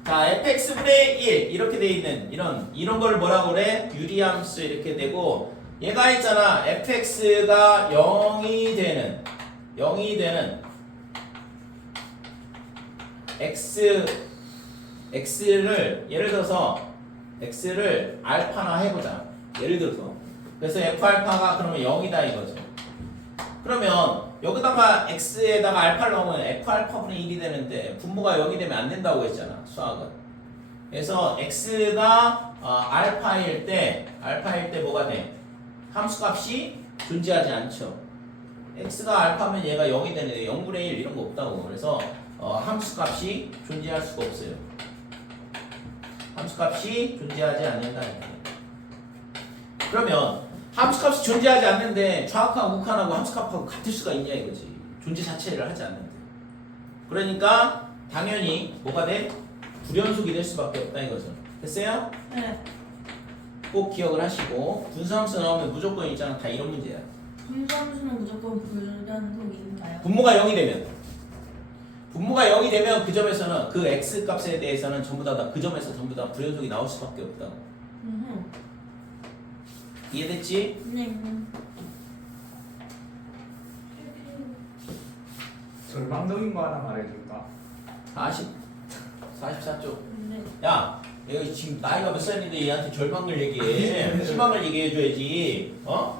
자 fx분의 1 이렇게 돼 있는 이런 걸 뭐라고 그래? 유리함수 이렇게 되고 얘가 있잖아 fx가 0이 되는 x를 예를 들어서 x를 알파나 해보자. 예를 들어서 그래서 f알파가 그러면 0이다 이거죠. 그러면 여기다가 x에다가 알파를 넣으면 f알파분의 1이 되는데 분모가 0이 되면 안 된다고 했잖아 수학은. 그래서 x가 알파일 때 뭐가 돼? 함수값이 존재하지 않죠. x가 알파면 얘가 0이 되는데 0분의 1 이런 거 없다고. 그래서 함수값이 존재할 수가 없어요. 함수값이 존재하지 않는다. 그러면 함수값이 존재하지 않는데 좌극하고 우극하고 함수값하고 같을 수가 있냐 이거지. 존재 자체를 하지 않는데. 그러니까 당연히 뭐가 돼? 불연속이 될 수밖에 없다 이거죠. 됐어요? 네. 꼭 기억을 하시고 분수함수 나오면 무조건 있잖아. 다 이런 문제야. 분수함수는 무조건 불연속인가요? 분모가 0이 되면 그 점에서는 그 x 값에 대해서는 전부 다 그 점에서 전부 다 불연속이 나올 수밖에 없다. 이해됐지? 네. 절망적인 거 하나 말해줄까? 44쪽. 네. 야, 여기 지금 나이가 몇 살인데 얘한테 절망을 얘기해. 희망을 얘기해줘야지. 어?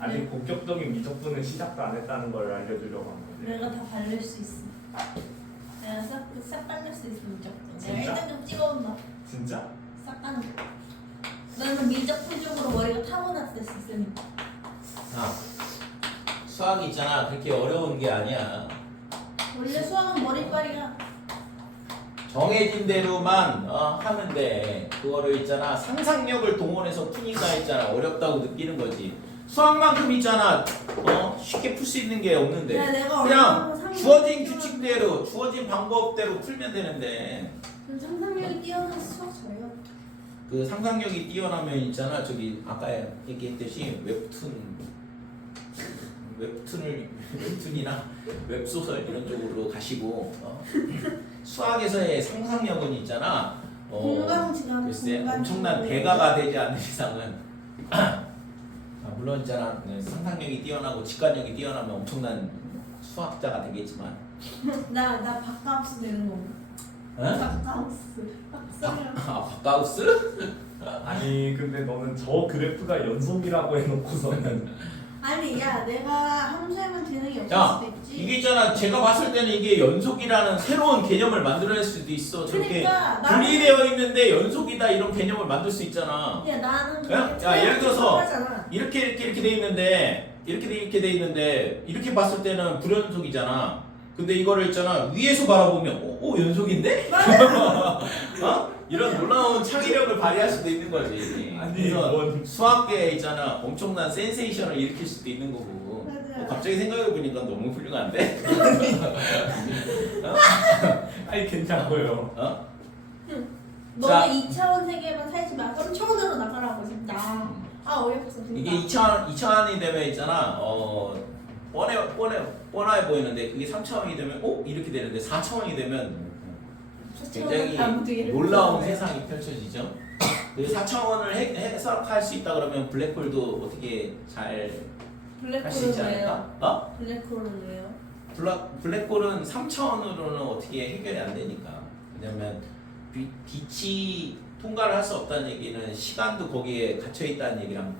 아직 본격적인 미적분은 시작도 안 했다는 걸 알려주려고 한 건데. 내가 다 바를 수 있어. 내가 싹 바를 수 있어 밀접분. 내가 진짜? 일단 좀 찍어온다. 진짜? 싹 까는 거. 너는 밀접분 쪽으로 머리가 타고났었으니까. 아, 수학이 있잖아. 그렇게 어려운 게 아니야. 원래 수학은 머리빨이야. 정해진 대로만 하면 돼. 그거를 있잖아. 상상력을 동원해서 푸니까 있잖아. 어렵다고 느끼는 거지. 수학만큼 있잖아. 쉽게 풀 수 있는 게 없는데. 야, 내가 그냥 얼마나 상상력이 주어진 뛰어난- 규칙대로, 주어진 방법대로 풀면 되는데. 좀 상상력이 뛰어나서 수학 잘해요. 그 상상력이 뛰어나면 있잖아. 저기 아까 얘기했듯이 웹툰이나 웹소설 이런 쪽으로 가시고 수학에서의 상상력은 있잖아. 공간지각. 글쎄 엄청난 대가가 되지 않는 이상은 물론 있잖아. 상상력이 뛰어나고 직관력이 뛰어나면 엄청난 수학자가 되겠지만. 나 바카우스 되는 거. 바카우스. 바카우스? 아니 근데 너는 저 그래프가 연속이라고 해놓고서는 아니 야 내가 함수에만 재능이 없을 야, 수도 있지. 이게 있잖아. 제가 봤을 때는 이게 연속이라는 새로운 개념을 만들어낼 수도 있어. 저렇게 그러니까 분리되어 있는데 연속이다 이런 개념을 만들 수 있잖아. 야 나는 야, 예를 들어서 하잖아. 이렇게 돼 있는데 이렇게 돼 있는데 이렇게 봤을 때는 불연속이잖아. 근데 이거를 있잖아 위에서 바라보면 연속인데? 이런 놀라운 창의력을 발휘할 수도 있는 거지. 아니, 그래서 뭔- 수학계에 있잖아 엄청난 센세이션을 일으킬 수도 있는 거고. 맞아. 갑자기 생각해 보니까 너무 훌륭한데? 아니 괜찮고요. 너는 2차원 세계만 살지 마. 3차원으로 나가라고 진짜. 아 어이없어 진짜. 이게 2차원이 되면 있잖아 뻔해 보이는데 그게 3차원이 되면 이렇게 되는데 4차원이 되면 굉장히 놀라운 세상이 펼쳐지죠. 그 4차원을 해석할 수 있다 그러면 블랙홀도 어떻게 잘 할 수 있지 블랙홀은 않을까? 왜요? 블랙홀은 왜요? 블랙홀은 3차원으로는 어떻게 해결이 안 되니까. 왜냐면 빛이 통과를 할 수 없다는 얘기는 시간도 거기에 갇혀 있다는 얘기랑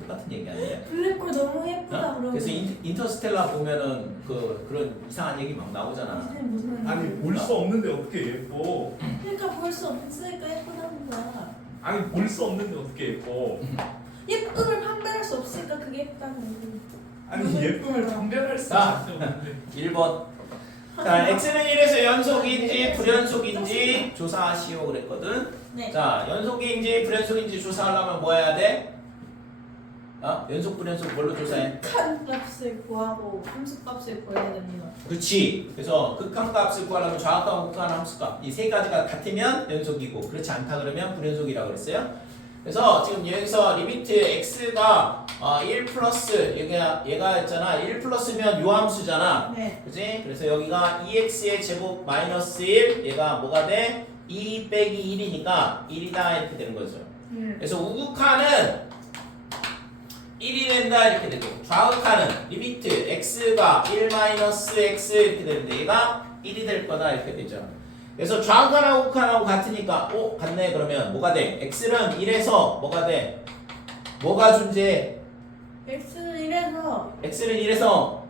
똑같은 얘기 아니에요? 블랙홀 너무 예쁘다 그러고. 그래서 인터스텔라 보면은 그런 이상한 얘기 막 나오잖아. 무슨 아니 볼 수 없는데 어떻게 예뻐? 그러니까 볼 수 없으니까 예쁘다는 거야. 아니 볼 수 없는데 어떻게 예뻐? 예쁨을 판별할 수 없으니까 그게 예쁘다는 거지. 아니 예쁨을 판별할 수 자. 없는데. 1번. 자, x는 1에서 연속인지 불연속인지 조사하시오 그랬거든. 네. 자, 연속인지 불연속인지 조사하려면 뭐 해야 돼? 연속 불연속 뭘로 조사해? 칸 값을 구하고 함수 값을 구해야 됩니다. 그렇지. 그래서 극한값을 구하려면 좌극한 극한 함수값 이 세 가지가 같으면 연속이고 그렇지 않다 그러면 불연속이라고 그랬어요. 그래서 지금 여기서 리미트 x가 1 플러스 얘가 있잖아. 1 플러스면 요 함수잖아. 네. 그치? 그래서 여기가 2x의 제곱 마이너스 1 얘가 뭐가 돼? 2 빼기 1이니까 1이다 이렇게 되는 거죠. 그래서 우극한은 1이 된다 이렇게 되고 좌극한은 리미트 x가 1 마이너스 x 이렇게 되는데 얘가 1이 될 거다 이렇게 되죠. 그래서 좌극한하고 우극한하고 같으니까 같네 그러면 뭐가 돼? x는 1에서 뭐가 돼? 뭐가 존재해? x는 1에서 x는 1에서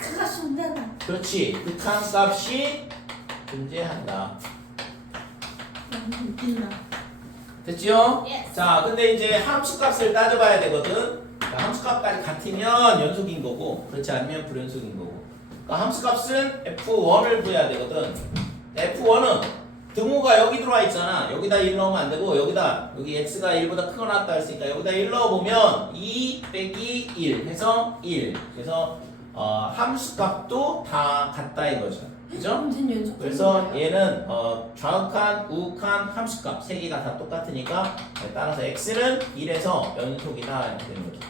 그가 존재한다. 그렇지 극한값이 존재한다. 너무 웃긴다. 됐지요? Yes. 자, 근데 이제 함수값을 따져봐야 되거든. 자, 함수값까지 같으면 연속인 거고, 그렇지 않으면 불연속인 거고. 그러니까 함수값은 F1을 구해야 되거든. F1은 등호가 여기 들어와 있잖아. 여기다 1 넣으면 안 되고, 여기 x가 1보다 크거나 같다 했으니까 여기다 1 넣어보면 2 빼기 1 해서 1. 그래서 함수값도 다 같다 이거죠. 그죠? 완전 연속. 그래서 얘는 좌극한, 우극한 함수값 세 개가 다 똑같으니까 따라서 x는 1에서 연속이다 이렇게 되는 거죠.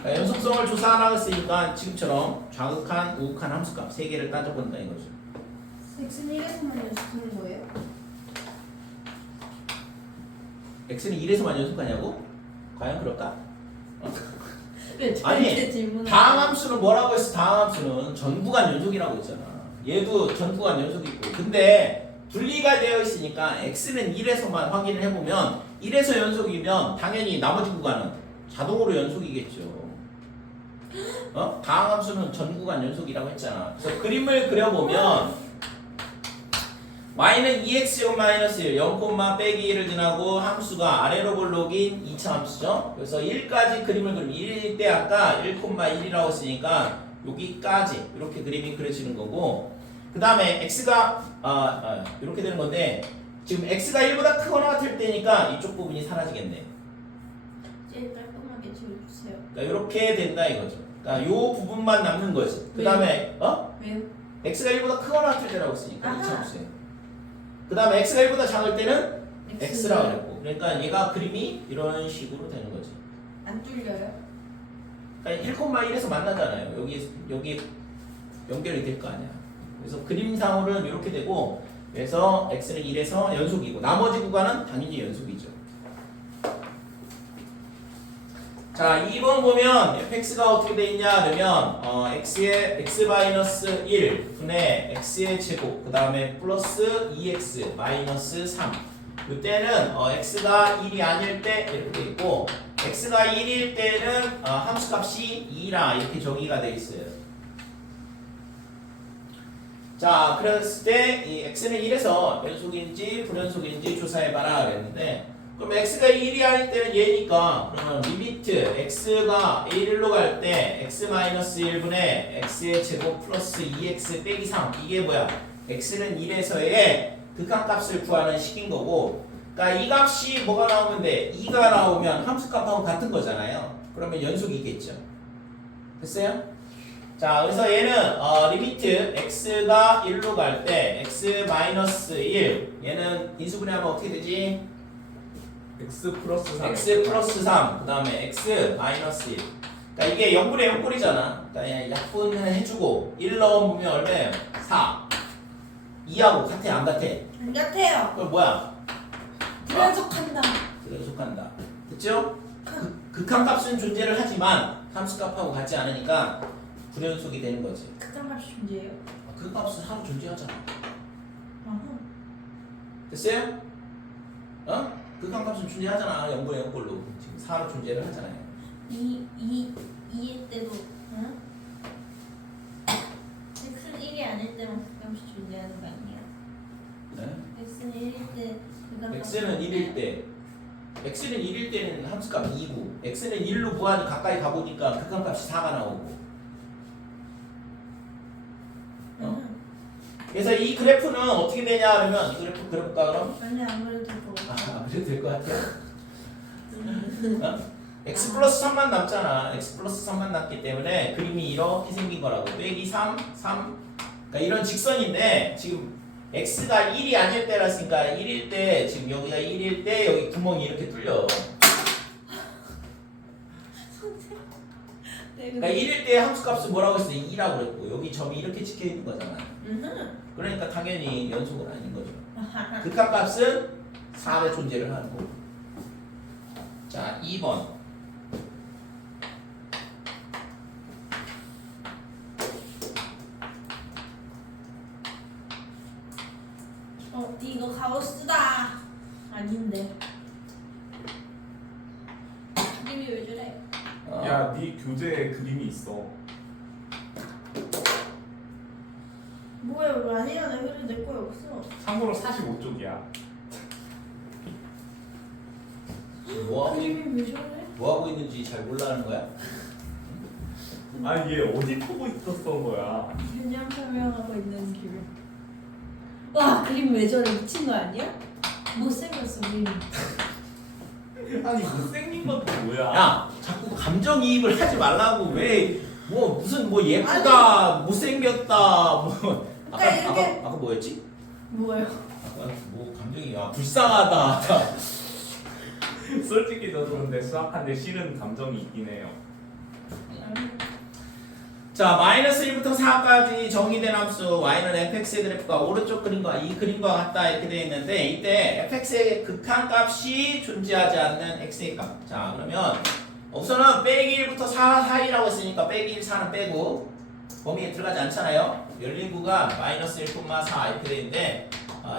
그러니까 연속성을 조사하라고 했으니까 지금처럼 좌극한, 우극한 함수값 세 개를 따져본다 이거죠. x는 1에서만 연속하는 거예요? x는 1에서만 연속하냐고? 과연 그럴까? 왜 아니, 저한테 질문을 다항함수는 뭐라고 했어? 다항함수는 전구간 연속이라고 했잖아. 얘도 전구간 연속이 있고. 근데 분리가 되어 있으니까 x는 1에서만 확인을 해보면 1에서 연속이면 당연히 나머지 구간은 자동으로 연속이겠죠. 다항함수는 전구간 연속이라고 했잖아. 그래서 그림을 그려보면 y는 2x 마이너스 1, 0, 빼기 1을 지나고 함수가 아래로 볼록인 2차 함수죠. 그래서 1까지 그림을 그리면 1일 때 아까 1,1이라고 했으니까 여기까지 이렇게 그림이 그려지는 거고, 그 다음에 x가 이렇게 되는 건데 지금 x가 1보다 크거나 같을 때니까 이쪽 부분이 사라지겠네. 제일 깔끔하게 지워주세요. 그러니까 이렇게 된다 이거죠. 그러니까 요 부분만 남는 거지. 그 다음에 왜요? x가 1보다 크거나 같을 때라고 했으니까 아하. 2차 함수예요. 그 다음에 x가 1보다 작을 때는 x라고 그랬고, 그러니까 얘가 그림이 이런 식으로 되는 거지. 안 뚫려요? 그러니까 1,1에서 만나잖아요. 여기 연결이 될 거 아니야. 그래서 그림상으로는 이렇게 되고, 그래서 x는 1에서 연속이고 나머지 구간은 당연히 연속이죠. 자, 2번 보면 fx가 어떻게 돼 있냐 그러면 x의 x-1 분의 x의 제곱 그 다음에 플러스 2x 마이너스 3. 이때는 x가 1이 아닐 때 이렇게 돼 있고, x가 1일 때는 함수값이 2라 이렇게 정의가 돼 있어요. 자, 그랬을 때 이 x는 1에서 연속인지 불연속인지 조사해봐라 그랬는데, 그럼 x가 1이 아닐 때는 얘니까 그러면 리미트 x가 1로 갈 때 x-1분의 x의 제곱 플러스 2x 빼기 3 이게 뭐야? x는 1에서의 극한값을 구하는 식인 거고, 그러니까 이 값이 뭐가 나오면 돼? 2가 나오면 함수값하고 같은 거잖아요. 그러면 연속이겠죠. 됐어요? 자, 그래서 얘는 리미트 x가 1로 갈 때 x-1 얘는 인수분해하면 어떻게 되지? x 플러스 3 x 플러스 3, 그 다음에 x 마이너스 1. 그러니까 이게 0분의 0꼴이잖아. 그러니까 약분을 해주고 1 넣으면 얼마예요? 4. 2하고 같아 안 같아? 안 같아요. 그럼 뭐야? 불연속한다. 불연속한다. 됐죠? 극한값은 존재를 하지만 함수값하고 같지 않으니까 불연속이 되는 거지. 극한값이 존재해요. 극값은 하루 존재하잖아. 아하. 됐어요? 극한값은 존재하잖아. 0분의 0꼴로 지금 4로 존재를 하잖아요. 2일 때도 응? x는 1이 아닐 때만 극한값이 존재하는 거 아니에요? 네? x는 1일 때 극한값이 x는 1일 때 x는 1일 때는 함수값 2고 x는 1로 무한히 가까이 가보니까 극한값이 4가 나오고. 그래서 이 그래프는 어떻게 되냐 그러면 이 그래프 그려볼까 그럼? 아니 안 그래도 될 것 같아. 그래도 될 것 같아요. x 플러스 3만 남잖아. x 플러스 3만 남기 때문에 그림이 이렇게 생긴 거라고. 빼기 3, 3. 그러니까 이런 직선인데 지금 x가 1이 아닐 때라으니까 1일 때 지금 여기가 1일 때 여기 구멍이 이렇게 뚫려. 그러니까 1일 때 함수값은 뭐라고 했어? 2라고 그랬고 여기 점이 이렇게 찍혀 있는 거잖아. 그러니까 당연히 연속은 아닌 거죠. 극한값은 4의 존재를 하는 거고. 자, 2번. 이거 가우스다. 아닌데. 그림이 왜 저래? 야, 네 교재에 그림이 있어. 뭐야 왜 아니야? 내 거에 없어. 참고로 45쪽이야. 그림이 왜 저래? 뭐 하고 있는지 잘 몰라하는 거야? 아니 얘 어디 보고 있었던 거야? 현장 설명하고 있는 기분. 와 그림 왜 저래? 미친 거 아니야? 못생겼어 그림. 아니 못생긴 것도 뭐야? 야, 자꾸 감정이입을 하지 말라고. 왜 뭐 무슨 뭐 예쁘다, 못생겼다, 뭐 그러니까 이렇게- 아까 뭐였지? 뭐예요? 아까 뭐 감정이 불쌍하다. 솔직히 저도 근데 수학한데 싫은 감정이 있긴 해요. 자, 마이너스 1부터 4까지 정의된 함수 y는 fx의 그래프가 오른쪽 그림과 이 그림과 같다 이렇게 되어 있는데 이때 fx의 극한값이 존재하지 않는 x의 값. 자, 그러면 우선은 빼기 1부터 4 사이라고 했으니까 빼기 1, 4는 빼고 범위에 들어가지 않잖아요. 열린 구간 마이너스 1,4 이렇게 되는데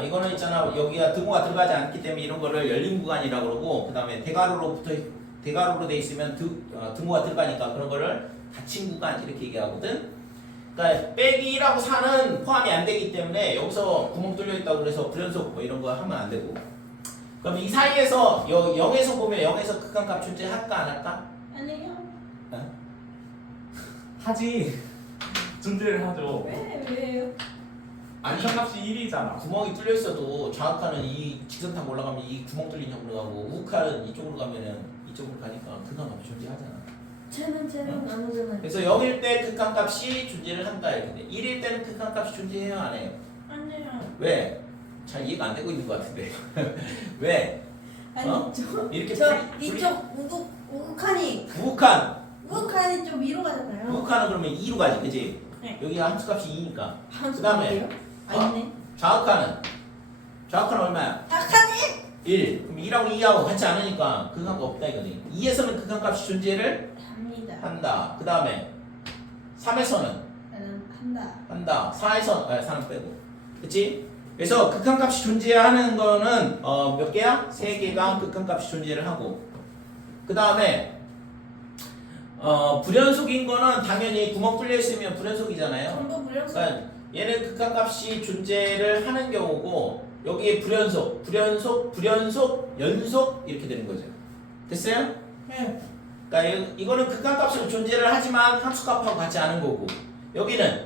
이거는 있잖아 여기가 등호가 들어가지 않기 때문에 이런 거를 열린 구간이라고 그러고 그 다음에 대가로로 돼 있으면 등호가 들어가니까 그런 거를 닫힌 구간 이렇게 얘기하거든. 그러니까 빼기 1하고 4는 포함이 안 되기 때문에 여기서 구멍 뚫려 있다고 그래서 불연속 뭐 이런 거 하면 안 되고. 그럼 이 사이에서 0에서 보면 0에서 극한값 존재할까 안 할까? 아니요. 하지. 존재를 하죠. 왜요? 아니 극한값이 1이잖아. 구멍이 뚫려 있어도 좌우칸은 이 직선 타고 올라가면 이 구멍 뚫린 쪽으로 가고 우칸은 이쪽으로 가면은 이쪽으로 가니까 극한값이 존재하잖아. 쟤는 안 오잖아요. 그래서 0일 때 극한값이 존재를 한다 이렇게 돼. 1일 때는 극한값이 존재해요 안 해요? 아니요. 왜? 잘 이해가 안 되고 있는 것 같은데. 왜? 아니 어? 이쪽 이렇게 이쪽 우극한이 우칸 좀 위로 가잖아요. 우칸은 그러면 2로 가지 그지? 네. 여기 함수값이 2니까. 한수 그다음에 어디예요? 아 있네. 좌우칸은 얼마야? 박한이 1. 그럼 2하고 2하고 같이 않으니까 극한값 없다 이거지. 2에서는 극한값이 존재를 합니다. 한다. 그 다음에 3에서는 나는 한다. 한다. 4는 빼고. 그치? 그래서 극한값이 존재하는 거는 몇 개야? 3개가 극한값이 존재를 하고 그 다음에 불연속인 거는 당연히 구멍 뚫려 있으면 불연속이잖아요. 전부 불연속. 그러니까 얘는 극한값이 존재를 하는 경우고 여기에 불연속, 연속 이렇게 되는 거죠. 됐어요? 네. 그러니까 이거는 극한값으로 존재를 하지만 함수값하고 같이 않은 거고 여기는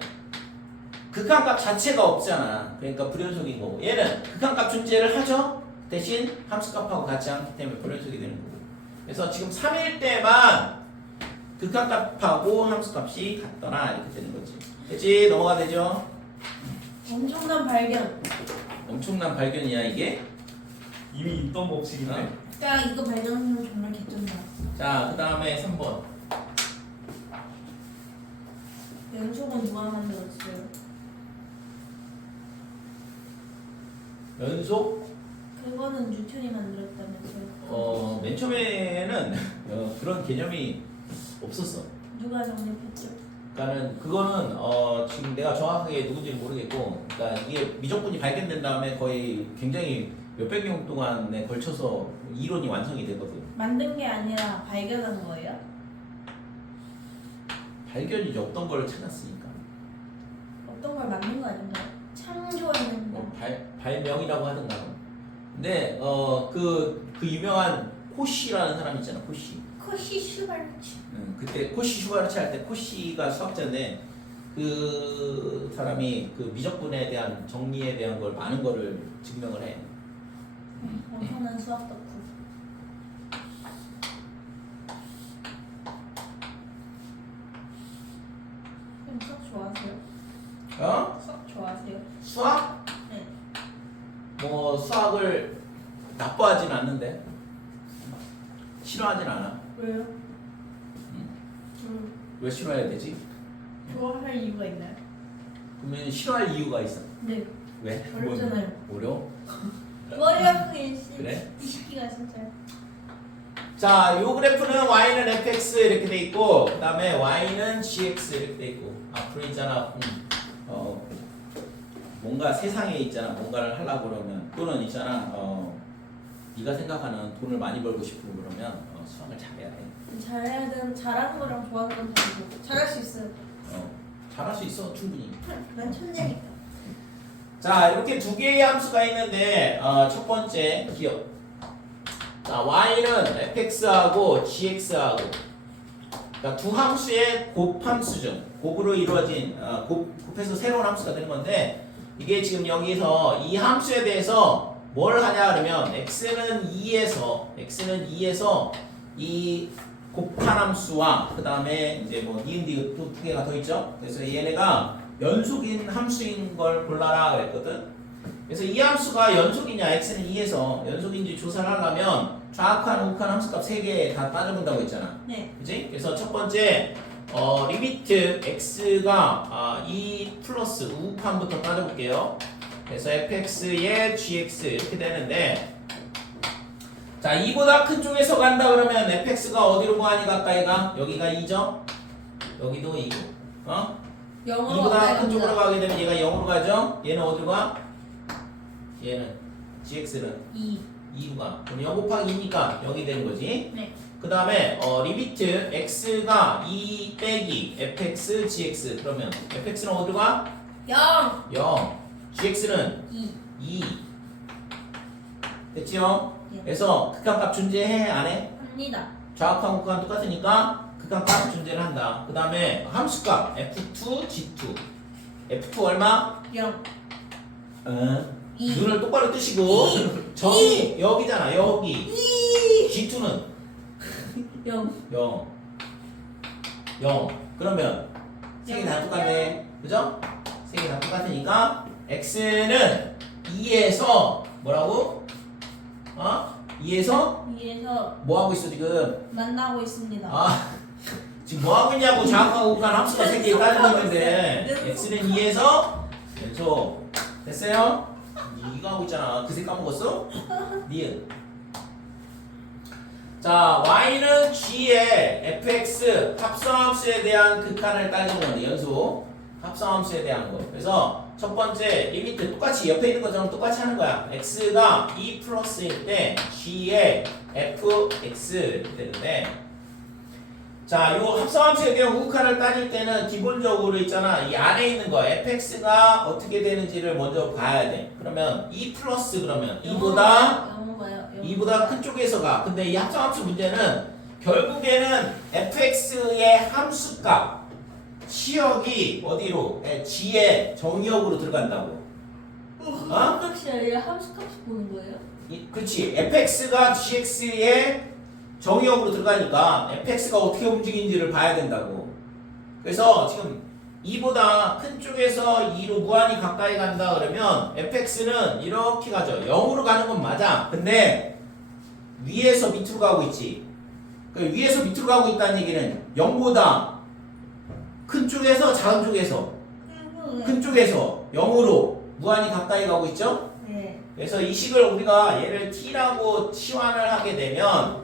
극한값 자체가 없잖아. 그러니까 불연속인 거고 얘는 극한값 존재를 하죠. 대신 함수값하고 같이 않기 때문에 불연속이 되는 거고 그래서 지금 3일 때만 극한값하고 함수값이 같더라 이렇게 되는 거지. 됐지? 넘어가 되죠? 엄청난 발견. 엄청난 발견이야 이게. 이미 있던 법칙인데. 야 이거 발견하면 정말 개쩐다. 자, 그 다음에 3번. 연속은 누가 만들었어요? 연속? 그거는 뉴턴이 만들었다면서요? 맨 처음에는 그런 개념이 없었어. 누가 정립했죠? 그러니까는 그거는 지금 내가 정확하게 누군지는 모르겠고, 그러니까 이게 미적분이 발견된 다음에 거의 굉장히 몇백 년 동안에 걸쳐서 이론이 완성이 되거든. 만든 게 아니라 발견한 거예요? 발견이죠. 없던 걸 찾았으니까. 어떤 걸 만든 거 아닌가요? 창조했는가? 발명이라고 하든가. 근데 그 유명한 코시라는 사람 있잖아. 코시. 코시 슈바르츠. 그때 코시 슈바르츠 할 때 코시가 수학자인데 그 사람이 그 미적분에 대한 정리에 대한 걸 많은 거를 증명을 해. 엄청난 수학 덕후. 그럼 수학 좋아하세요? 수학 좋아하세요? 수학? 네. 뭐 수학을 나빠하진 않는데 싫어하진 않아. 왜요? 왜 싫어해야 되지? 좋아할 이유가 있나요? 그러면 싫어할 이유가 있어. 네. 왜? 어렵잖아요. 어려워? 머리 아프게 그래? 이 시기가 진짜. 자, 요 그래프는 y는 fx 이렇게 돼 있고, 그 다음에 y는 gx 이렇게 돼 있고. 앞으로 있잖아. 뭔가 세상에 있잖아. 뭔가를 하려고 그러면 또는 있잖아. 네가 생각하는 돈을 많이 벌고 싶고 그러면 수학을 잘해야 돼. 잘해야 되는 잘하는 거랑 좋아하는 건 다르고 잘할 수 있어요. 잘할 수 있어 충분히. 난 천재니까. 자, 이렇게 두 개의 함수가 있는데 첫 번째 기억. 자, y는 fx하고 gx하고 그러니까 두 함수의 곱함수죠. 곱으로 이루어진 곱해서 새로운 함수가 되는 건데 이게 지금 여기서 이 함수에 대해서 뭘 하냐 그러면 x는 2에서 이 곱한 함수와 그 다음에 이제 뭐 니은 디귿 두 개가 더 있죠. 그래서 얘네가 연속인 함수인 걸 골라라 그랬거든. 그래서 이 함수가 연속이냐 x는 2에서 연속인지 조사를 하려면 좌악한 우악한 함수값 3개 다 따져본다고 했잖아. 네. 그치? 그래서 첫 번째 리미트 x가 2 플러스 우악한부터 따져볼게요. 그래서 fx에 gx 이렇게 되는데 자 2보다 큰 쪽에서 간다 그러면 fx가 어디로 무한히 가까이 가? 여기가 2죠? 여기도 2고 어? 0으로 2보다 큰 쪽으로 가게 되면 얘가 0으로 가죠? 얘는 어디로 가? 얘는 gx는 2로 가. 그럼 0 곱하기 2니까 0이 되는 거지. 네. 그 다음에 리미트 x가 2 빼기 fx gx 그러면 fx는 어디로 가? 0 0 gx는 2 됐지요? 예. 그래서 극한값 존재해 안 해? 합니다. 좌극하고 극한 똑같으니까 극한값 존재를 한다. 그 다음에 함수값 f2 g2 f2 얼마? 0 2 눈을 똑바로 뜨시고 정이 여기잖아 여기 g2는 0 0 그러면 세 개 다 똑같네 그죠? 세 개 다 똑같으니까 x는 2에서 뭐라고? 2에서 2에서 뭐 하고 있어 지금? 만나고 있습니다. 지금 뭐 하고 있냐고 좌극하고 극한 함수가 세 개 따지고 있는데 x는 2에서 연속 됐어요? 이거 하고 있잖아 그새 까먹었어? 니은 자 y는 g의 fx 합성함수에 대한 극한을 따지는 건데 연속 합성함수에 대한 거 그래서 첫 번째 리미트 똑같이 옆에 있는 것처럼 똑같이 하는 거야 x가 2 플러스일 때 g의 fx 이렇게 되는데 자, 요 합성함수에 대한 극한을 따질 때는 기본적으로 있잖아. 이 안에 있는 거 fx가 어떻게 되는지를 먼저 봐야 돼. 그러면 2 플러스 그러면 2보다 큰 쪽에서 가. 근데 이 합성함수 문제는 결국에는 fx의 함수값 치역이 어디로? g의 정의역으로 들어간다고. 함수값이 아니라 함수값이 보는 거예요? 그렇지. fx가 gx의 정의역으로 들어가니까 fx가 어떻게 움직이는지를 봐야 된다고. 그래서 지금 2보다 큰 쪽에서 2로 무한히 가까이 간다 그러면 fx는 이렇게 가죠. 0으로 가는 건 맞아. 근데 위에서 밑으로 가고 있지. 위에서 밑으로 가고 있다는 얘기는 0보다 큰 쪽에서 작은 쪽에서 큰 쪽에서 0으로 무한히 가까이 가고 있죠. 네. 그래서 이 식을 우리가 얘를 t라고 치환을 하게 되면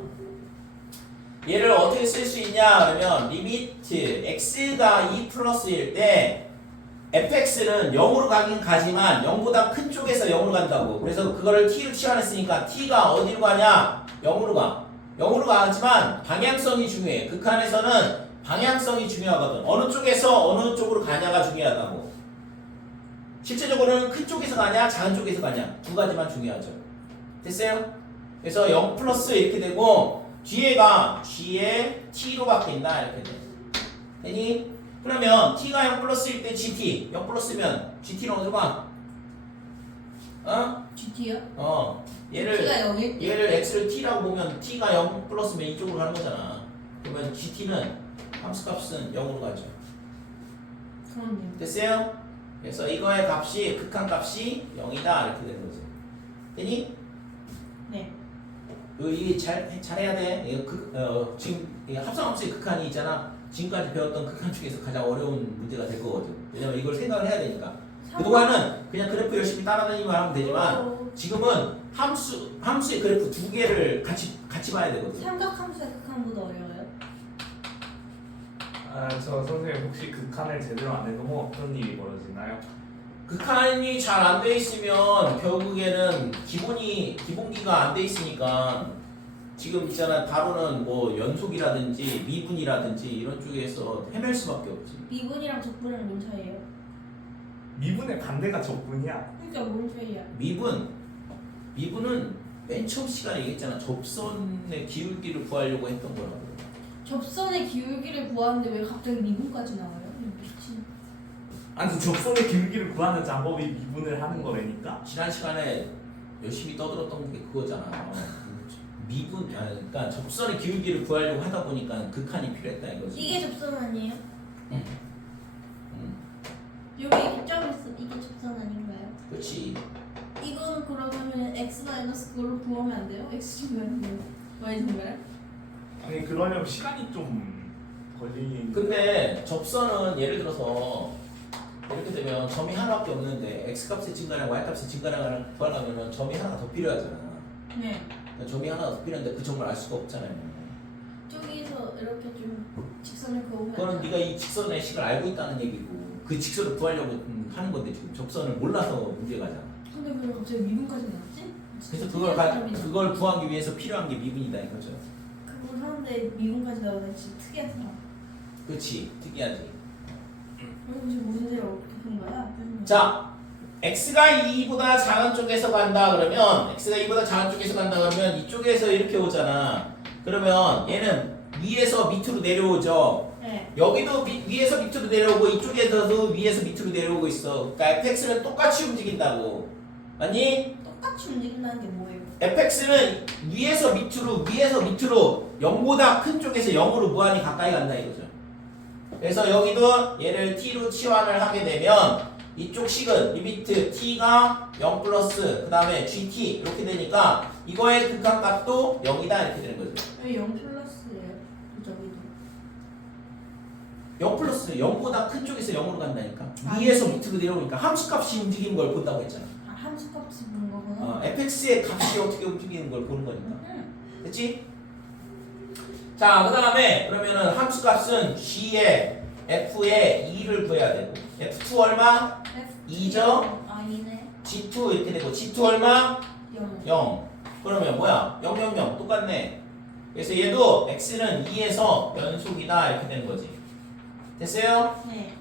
얘를 어떻게 쓸 수 있냐 그러면 리미트 x가 2 플러스일 때 fx는 0으로 가긴 가지만 0보다 큰 쪽에서 0으로 간다고. 그래서 그거를 t로 치환했으니까 t가 어디로 가냐? 0으로 가. 0으로 가지만 방향성이 중요해. 극한에서는 방향성이 중요하거든. 어느 쪽에서 어느 쪽으로 가냐가 중요하다고. 실제적으로는 큰 쪽에서 가냐 작은 쪽에서 가냐 두 가지만 중요하죠. 됐어요? 그래서 0 플러스 이렇게 되고 뒤에가 g에 t로 바뀐다 이렇게 돼. 되니? 그러면 t가 0 플러스일 때 gt 0 플러스면 gt는 어디로 가? GT요? 얘를 T가 0일 때 얘를 x를 t라고 보면 t가 0 플러스면 이쪽으로 가는 거잖아. 그러면 gt는 함수값은 0으로 가죠. 그럼요. 됐어요? 그래서 이거의 값이 극한 값이 0이다 이렇게 되는 거죠. 되니? 네. 이게 잘해야 돼. 이거 지금 합성함수의 극한이 있잖아. 지금까지 배웠던 극한 중에서 가장 어려운 문제가 될 거거든. 왜냐면 이걸 생각을 해야 되니까. 그동안은 그냥 그래프 열심히 따라다니기만 하면 되지만 지금은 함수의 그래프 두 개를 같이 봐야 되거든. 삼각함수의 극한보다 어려워요? 저 선생님 혹시 극한을 제대로 안 해놓으면 어떤 일이 벌어지나요? 극한이 잘 안 돼 있으면 결국에는 기본기가 안 돼 있으니까 지금 있잖아 바로는 뭐 연속이라든지 미분이라든지 이런 쪽에서 헤맬 수밖에 없지. 미분이랑 적분이랑 뭔 차이예요? 미분의 반대가 적분이야. 그러니까 뭔 차이야? 미분은 맨 처음 시간에 얘기했잖아. 접선의 기울기를 구하려고 했던 거라고. 접선의 기울기를 구하는데 왜 갑자기 미분까지 나와요? 미친. 아니 접선의 기울기를 구하는 작업이 미분을 하는 거라니까. 지난 시간에 열심히 떠들었던 게 그거잖아. 그러니까 접선의 기울기를 구하려고 하다 보니까 극한이 필요했다 이거지. 이게 접선 아니에요? 응. 여기 이렇게 점 있어. 이게 접선 아닌가요? 그렇지. 이거는 그러면 x 마이너스 그걸 구하면 안 돼요? x 증가요? y 증가요? 아니 그러려면 시간이 좀 걸리는. 근데 접선은 예를 들어서 이렇게 되면 점이 하나밖에 없는데 x 값의 증가량, y 값의 증가량을 구하려면 점이 하나가 더 필요하잖아. 네. 점이 하나 더 필요한데 그 점을 알 수가 없잖아요. 저기서 이렇게 좀 직선을 그으면 그거는 네가 이 직선의 식을 알고 있다는 얘기고 그 직선을 구하려고 하는 건데 지금 접선을 몰라서 문제가 잖아. 근데 왜 갑자기 미분까지 나왔지? 그래서 사람이다. 그걸 구하기 위해서 필요한 게 미분이다 이거죠. 그분 하는데 미분까지 나오는 진짜 특이한 사람. 그렇지, 특이하지. 도대체 무슨 일을 어떻게 본 거야? 자, x가 2보다 작은 쪽에서 간다 그러면 x가 2보다 작은 쪽에서 간다 그러면 이쪽에서 이렇게 오잖아. 그러면 얘는 위에서 밑으로 내려오죠. 네. 여기도 위에서 밑으로 내려오고 이쪽에서도 위에서 밑으로 내려오고 있어. 그러니까 fx는 똑같이 움직인다고. 맞니? 똑같이 움직인다는 게 뭐예요? fx는 위에서 밑으로 0보다 큰 쪽에서 0으로 무한히 가까이 간다 이거죠. 그래서 여기도 얘를 t로 치환을 하게 되면 이쪽 식은 리미트 t가 0 플러스 그 다음에 gt 이렇게 되니까 이거의 극한값도 0이다 이렇게 되는 거죠. 왜 0 플러스예요? 저기도. 0 플러스 0보다 큰 쪽에서 0으로 간다니까. 아니. 위에서 밑으로 내려오니까 함수값이 움직이는 걸 본다고 했잖아. 아, 함수값이 보는 거구나. fx의 값이 어떻게 움직이는 걸 보는 거니까. 응. 됐지? 자, 그 다음에 그러면은 함수값은 g의 f의 2를 구해야 되고 f2 얼마? 2죠? 아, 2네. g2 이렇게 되고 g2 얼마? 0. 0. 그러면 뭐야? 0, 0, 0 똑같네. 그래서 얘도 x는 2에서 연속이다 이렇게 되는 거지. 됐어요? 네.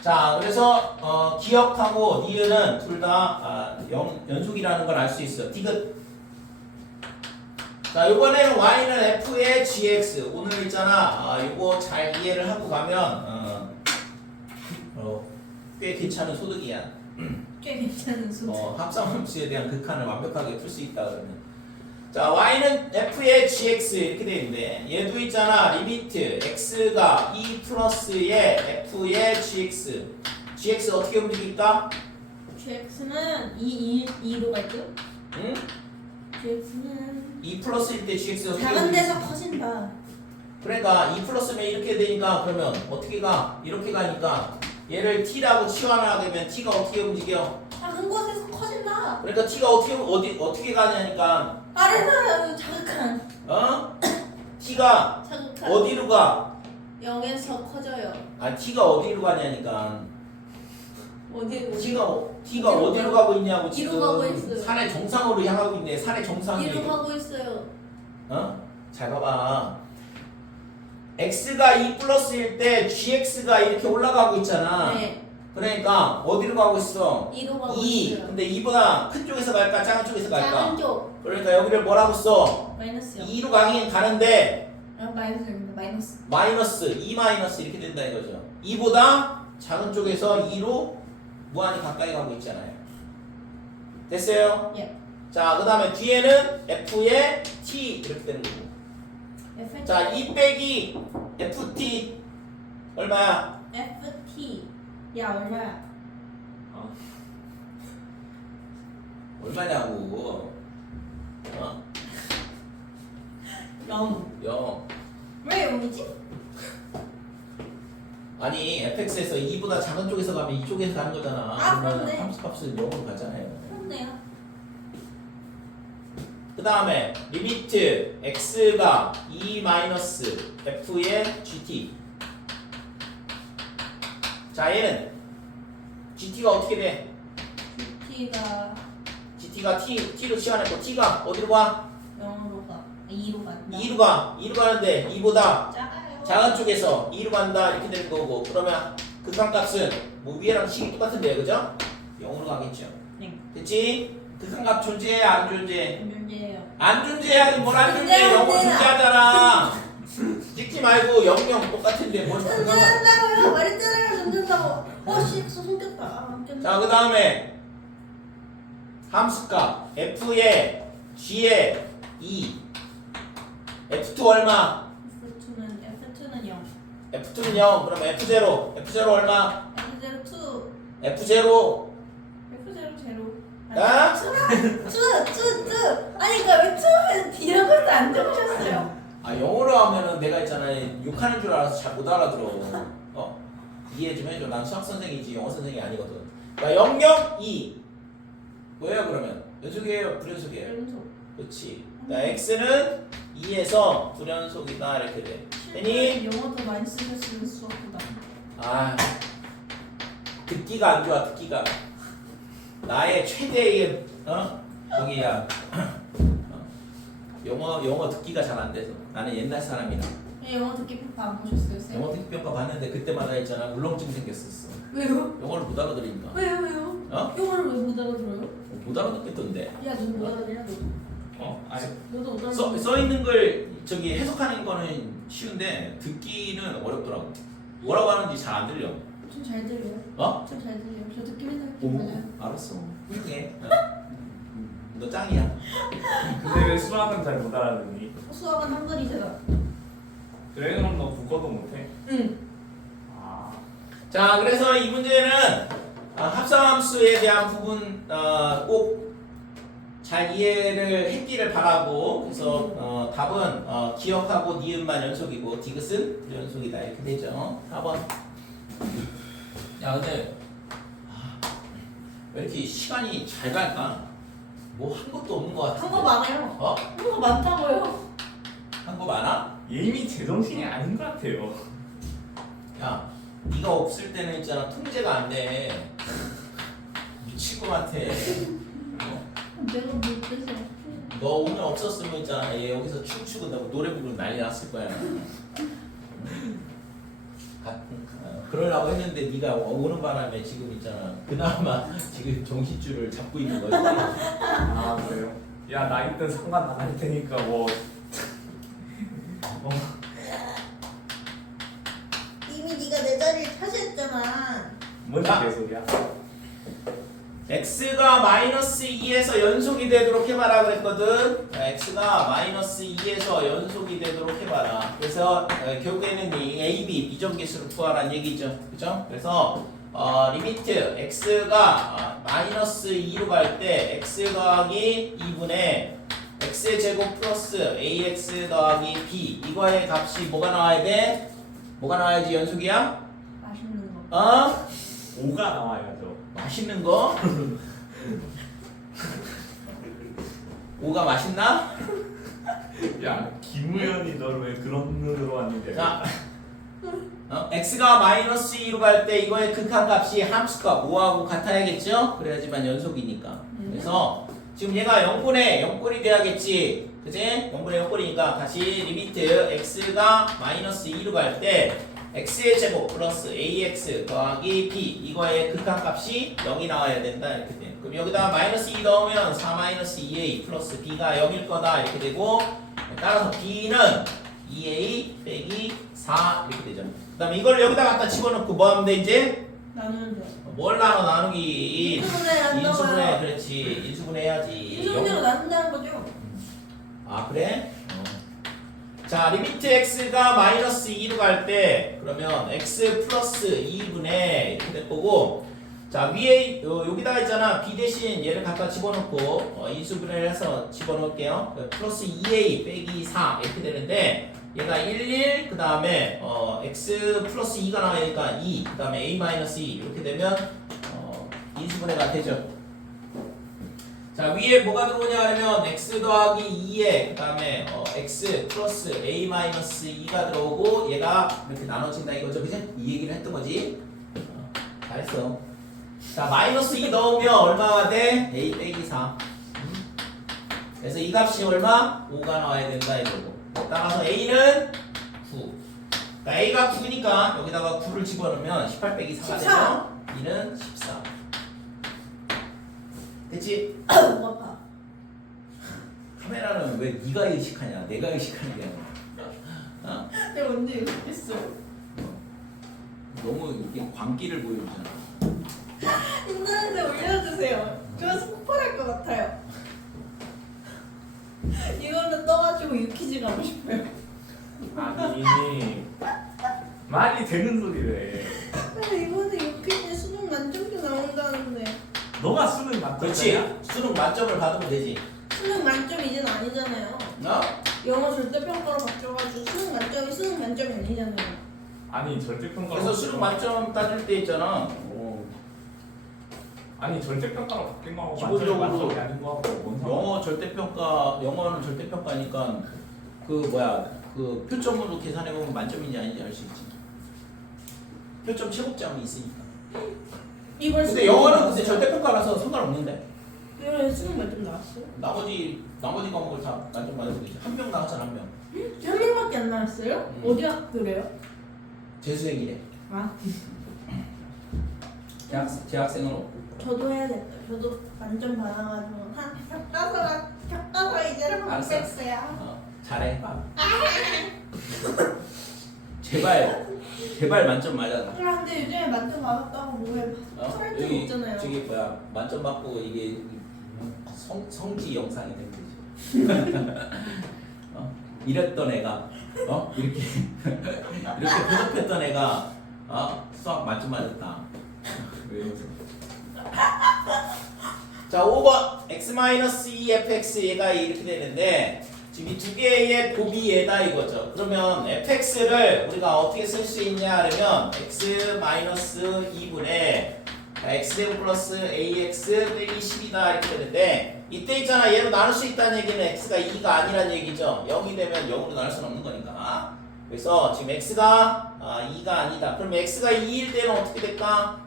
자, 그래서 기억하고 니은은 둘 다 연속이라는 걸 알 수 있어. 디귿. 자, 이번에는 y는 f의 gx. 오늘 있잖아. 이거 잘 이해를 하고 가면 꽤 괜찮은 소득이야. 꽤 괜찮은 수. 합성함수에 대한 극한을 완벽하게 풀 수 있다 그러면. 자, y는 f의 gx 이렇게 돼 있는데 얘도 있잖아. 리미트 x가 2 플러스의 f의 gx. gx 어떻게 움직일까? GX는 2로 갈게요. 응? GX는 2 플러스일 때 gx 어떻게 작은 움직일까? 데서 커진다. 그러니까 2 플러스면 이렇게 되니까 그러면 어떻게 가? 이렇게 가니까 얘를 t라고 치환을 하게 되면 t가 어떻게 움직여? 작은 곳에서 커진다. 그러니까 t가 어떻게 가냐니까 빠르다. 자극한. t가 자극한. 어디로 가? 0에서 커져요. t가 어디로 가냐니까 어디로? t가 어디로 가고 있냐고 뒤로 가고 지금 있어요. 산의 정상으로 향하고 있네. 산의 정상이. 뒤로 가고 있어요. 잘 봐봐. x가 2 플러스일 때 gx가 이렇게 올라가고 있잖아. 네. 그러니까 어디로 가고 있어? 2로 가고 2. 있어요. 근데 2보다 큰 쪽에서 갈까? 작은 쪽에서 갈까? 작은 쪽. 그러니까 여기를 뭐라고 써? 마이너스요. 2로 가긴 가는데 마이너스입니다. 마이너스. 마이너스 2 마이너스 이렇게 된다 이거죠. 2보다 작은 쪽에서 2로 무한히 가까이 가고 있잖아요. 됐어요? 예. 자, 그 다음에 뒤에는 f의 t 이렇게 되는 거고. FT. 자, 2 빼기 ft 얼마야? FT. 야, 얼마야? 얼마냐고. 0. 0. 왜 0이지? 아니, fx에서 2보다 작은 쪽에서 가면 이쪽에서 가는 거잖아. 그러면 그렇네. 함수값은 0으로 가잖아요. 그렇네요. 그 다음에 리미트 x가 2 마이너스 f의 gt. 자, 얘는 gt가 어떻게 돼? T가 t로 치환했고 t가 어디로 가? 0으로 가. 2로 간다. 2로 가. 2로 가는데 2보다 작아요. 작은 쪽에서 2로 간다 이렇게 되는 거고. 그러면 극한값은 뭐 위에랑 식이 똑같은데 그죠? 0으로 가겠죠. 네. 됐지? 극한값 존재해 안 존재해? 문제예요. 안 존재하긴 뭘 안 존재해. 0을 존재하잖아. 찍지 말고 0, 0 똑같은데 뭘 극한값. 존재한다고요. 말했잖아요. 존재한다고. 씨, 숨겼다. 아, 자, 그 다음에 함수값 f의 g의 2 f2 얼마? F2는 0. f2는 0. 그럼 f0 얼마? F0 2. f0 F0 0. 야? 아니 그러니까 왜 2는 B라고 해서 안 적으셨어요? 영어로 하면은 내가 있잖아 욕하는 줄 알아서 잘 못 알아들어. 이해 좀 해줘. 난 수학 선생이지 영어 선생이 아니거든. 자, 0, 0, 2 뭐예요 그러면? 연속이에요? 불연속이에요? 연속. 그렇지. 그러니까 x는 2에서 불연속이다 이렇게 돼. 되니? 영어 더 많이 쓰셨으면 수업보다. 아, 듣기가 안 좋아. 듣기가. 나의 최대의 거기야. 영어 듣기가 잘 안 돼서. 나는 옛날 사람이라. 영어 듣기 평가 안 보셨어요, 쌤? 영어 듣기 평가 봤는데 그때마다 있잖아. 울렁증 생겼었어. 왜요? 영어를 못 알아들으니까. 왜요? 어? 영어를 왜 못 알아들어요? 못 알아듣겠던데. 야, 너도 못 알아들냐, 너도? 아니 너도 못 알아들냐? 써 있는 걸 저기 해석하는 거는 쉬운데 듣기는 어렵더라고. 뭐라고 하는지 잘 안 들려. 좀 잘 들려요. 어? 좀 잘 들려요. 저 듣기 맨날 오, 맞아요. 알았어. 훌륭해. 너 짱이야. 근데 왜 수학은 잘 못 알아듣니? 수학은 한글이잖아. 그래 그럼 너 국어도 못해? 응. 아 자, 그래서 이 문제는 합성함수에 대한 부분 꼭 잘 이해를 했기를 바라고. 그래서 답은 기억하고 니은만 연속이고 디귿은 연속이다 이렇게 되죠. 4번. 야, 근데 왜 이렇게 시간이 잘 갈까? 뭐 한 것도 없는 것 같은데. 한 거 많아요. 어? 한 거 많다고요. 한 거 많아? 이미 제정신이 아닌 것 같아요. 야, 네가 없을 때는 있잖아 통제가 안 돼. 미칠 것 같아. 내가 뭐 뜻이야? 너 오늘 없었으면 있잖아 얘 여기서 춤추고 노래 부르고 난리 났을 거야. 그러려고 했는데 네가 오는 바람에 지금 있잖아 그나마 지금 정신줄을 잡고 있는 거지. 아 그래요? 야 나 이땐 상관 안 할 테니까 뭐 이미 네가 내 자리를 차지했잖아. 뭔 야. 개소리야? x가 마이너스 2에서 연속이 되도록 해봐라 그랬거든. x가 마이너스 2에서 연속이 되도록 해봐라. 그래서 결국에는 이 a, b 비정계수를 구하라는 얘기죠. 그죠? 그래서 리미트 x가 마이너스 2로 갈 때 x 더하기 2분의 x의 제곱 플러스 ax 더하기 b 이거의 값이 뭐가 나와야 돼? 뭐가 나와야지 연속이야? 맛있는 거. 5가 나와야죠. 맛있는 거? 5가 맛있나? 야 김우현이 널 왜 그런 눈으로 왔는데? 자, x가 마이너스 2로 갈 때 이거의 극한값이 함수가 5하고 같아야겠죠? 그래야지만 연속이니까. 그래서 지금 얘가 0분의 돼야겠지. 그치? 0분의 0분이니까 다시 리미트 x가 마이너스 2로 갈 때 x의 제곱 플러스 ax 더하기 b 이거의 극한값이 0이 나와야 된다 이렇게 돼. 그럼 여기다 마이너스 2 넣으면 4 마이너스 2a 플러스 b가 0일 거다 이렇게 되고 따라서 b는 2a 빼기 4 이렇게 되죠. 그 다음에 이걸 여기다 갖다 집어넣고 뭐 하면 돼 이제? 나누면 돼. 뭘 나누기? 인수분해 한다고요. 인수분해 그렇지. 인수분해 해야지. 인수분해로 나눈다는 거죠. 아 그래? 자 리미트 x가 마이너스 2로 갈 때 그러면 x 플러스 2분의 이렇게 될 거고 자 위에 여기다가 있잖아 b 대신 얘를 갖다 집어넣고 인수분해를 해서 집어넣을게요. 플러스 2a 빼기 4 이렇게 되는데 얘가 1, 그 다음에 x 플러스 2가 나오니까 2, 그 다음에 a 마이너스 2 이렇게 되면 인수분해가 되죠. 자 위에 뭐가 들어오냐 하면 x 더하기 2에 그 다음에 x 플러스 a 마이너스 2가 들어오고 얘가 이렇게 나눠진다 이거죠. 그치? 이 얘기를 했던 거지. 잘했어. 자 마이너스 2 넣으면 얼마가 돼? a 빼기 4. 그래서 이 값이 얼마? 5가 나와야 된다 이거고. 따라서 a는 9. 그러니까 a가 9니까 여기다가 9를 집어넣으면 18 빼기 4가 14. 되죠. b는 14. 됐지? 목 아파. 카메라는 왜 네가 의식하냐? 내가 의식하는 게 아니라. 내가 언제 이거 했어? 너무 이게 광기를 보여주잖아. 인터넷에 올려주세요. 그래서 폭발할 것 같아요. 이거는 떠가지고 유퀴즈 가고 싶어요. 아니 말이 되는 소리래. 이거는 유퀴즈 수능 만점도 나온다는데. 너가 수능 만점이야? 그렇지. 수능 만점을 받으면 되지. 수능 만점 이제는 아니잖아요. 영어 절대평가로 바뀌어가지고 수능 만점이 아니잖아요. 아니 절대평가. 그래서 수능 만점 따질 때 있잖아. 아니 절대평가로 바뀐 거하고 기본적으로 만점이 아닌 거하고 뭔 상관? 영어 절대평가, 영어는 절대평가니까 그 뭐야 그 표점으로 계산해 보면 만점인지 아닌지 알 수 있지. 표점 최고점이 있으니까. 이걸 근데 영어는 근데 절대평가라서 상관없는데. 이번에 수능 몇 점 나왔어요? 나머지 과목을 다 만점 받으면 되지. 한 명 나왔잖아 한 명. 한 명밖에 안 나왔어요? 어디 학교래요? 재수생이래. 아 재학생은 없고. 저도 해야겠다. 저도 만점 받아가지고 한 교과서 이제는 알았어. 컴플렉스야. 잘해. 제발 만점 맞아. 근데 요즘에 만점 받았다고 뭐해 설할 줄 여기 없잖아요. 저기 뭐야 만점 받고 이게 성지 영상이 된 거지. 이랬던 애가 이렇게 이렇게 부족했던 애가 수학 만점 맞았다. 자 5번 x-2fx 얘가 이렇게 되는데 지금 이 두 개의 곱이 얘다 이거죠. 그러면 fx를 우리가 어떻게 쓸 수 있냐 하면 x-2분의 x제곱 플러스 ax 빼기 10이다 이렇게 되는데 이때 있잖아 얘로 나눌 수 있다는 얘기는 x가 2가 아니란 얘기죠. 0이 되면 0으로 나눌 수는 없는 거니까. 그래서 지금 x가 2가 아니다. 그럼 x가 2일 때는 어떻게 될까?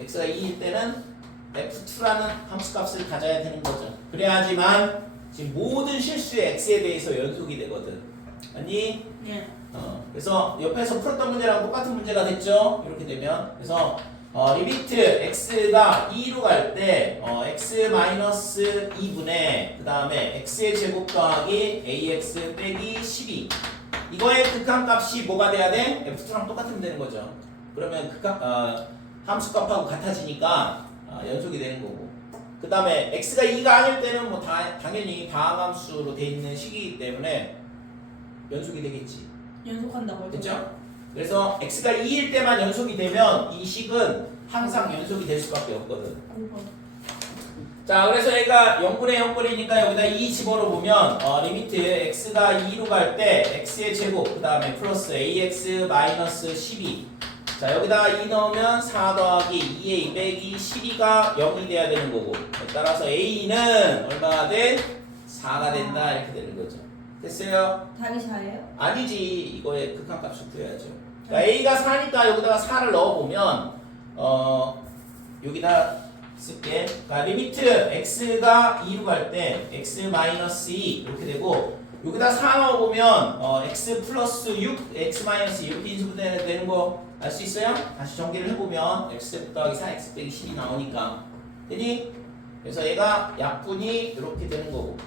x가 2일 때는 f2라는 함수값을 가져야 되는 거죠. 그래야지만 지금 모든 실수의 x에 대해서 연속이 되거든. 아니? 예. 그래서 옆에서 풀었던 문제랑 똑같은 문제가 됐죠. 이렇게 되면 그래서 리미트 x가 2로 갈 때 x-2분의 그 다음에 x의 제곱 더하기 ax 빼기 12 이거의 극한값이 뭐가 돼야 돼? f2랑 똑같으면 되는 거죠. 그러면 함수값하고 같아지니까 연속이 되는 거고 그 다음에 x가 2가 아닐 때는 뭐 당연히 다항함수로 돼 있는 식이기 때문에 연속이 되겠지. 연속한다고요? 됐죠? 그래서 x가 2일 때만 연속이 되면 이 식은 항상 연속이 될 수밖에 없거든. 자 그래서 얘가 0분의 0분이니까 여기다 2 집어넣어 보면 리미트 x가 2로 갈 때 x의 제곱 그 다음에 플러스 ax 마이너스 12 자 여기다가 2 넣으면 4 더하기 2a 빼기 12가 0이 돼야 되는 거고 따라서 a는 얼마가 돼? 4가 된다 이렇게 되는 거죠. 됐어요? 답이 4예요? 아니지 이거의 극한값을 구해야죠. 그러니까 a가 4니까 여기다가 4를 넣어보면 여기다 쓸게. 그러니까 리미트 x가 2로 갈 때 x 마이너스 2 이렇게 되고 여기다 4 넣어보면 x 플러스 6 x 마이너스 2 이렇게 인수분해되는 거 알 수 있어요? 다시 정리를 해보면 x 더하기 4x 빼기 10이 나오니까 되니? 그래서 얘가 약분이 이렇게 되는 거고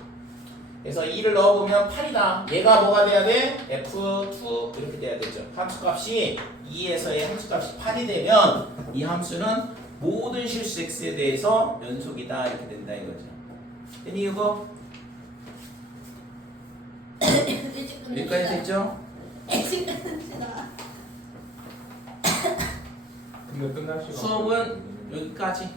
그래서 2를 넣어보면 8이다. 얘가 뭐가 돼야 돼? f2 이렇게 돼야 되죠. 함수값이 2에서의 함수값이 8이 되면 이 함수는 모든 실수 x에 대해서 연속이다 이렇게 된다 이거죠. 되니 이거? 여기까지 됐죠? 일찍 끝냅시다. 근데 끝날 시간 수업은 여기까지.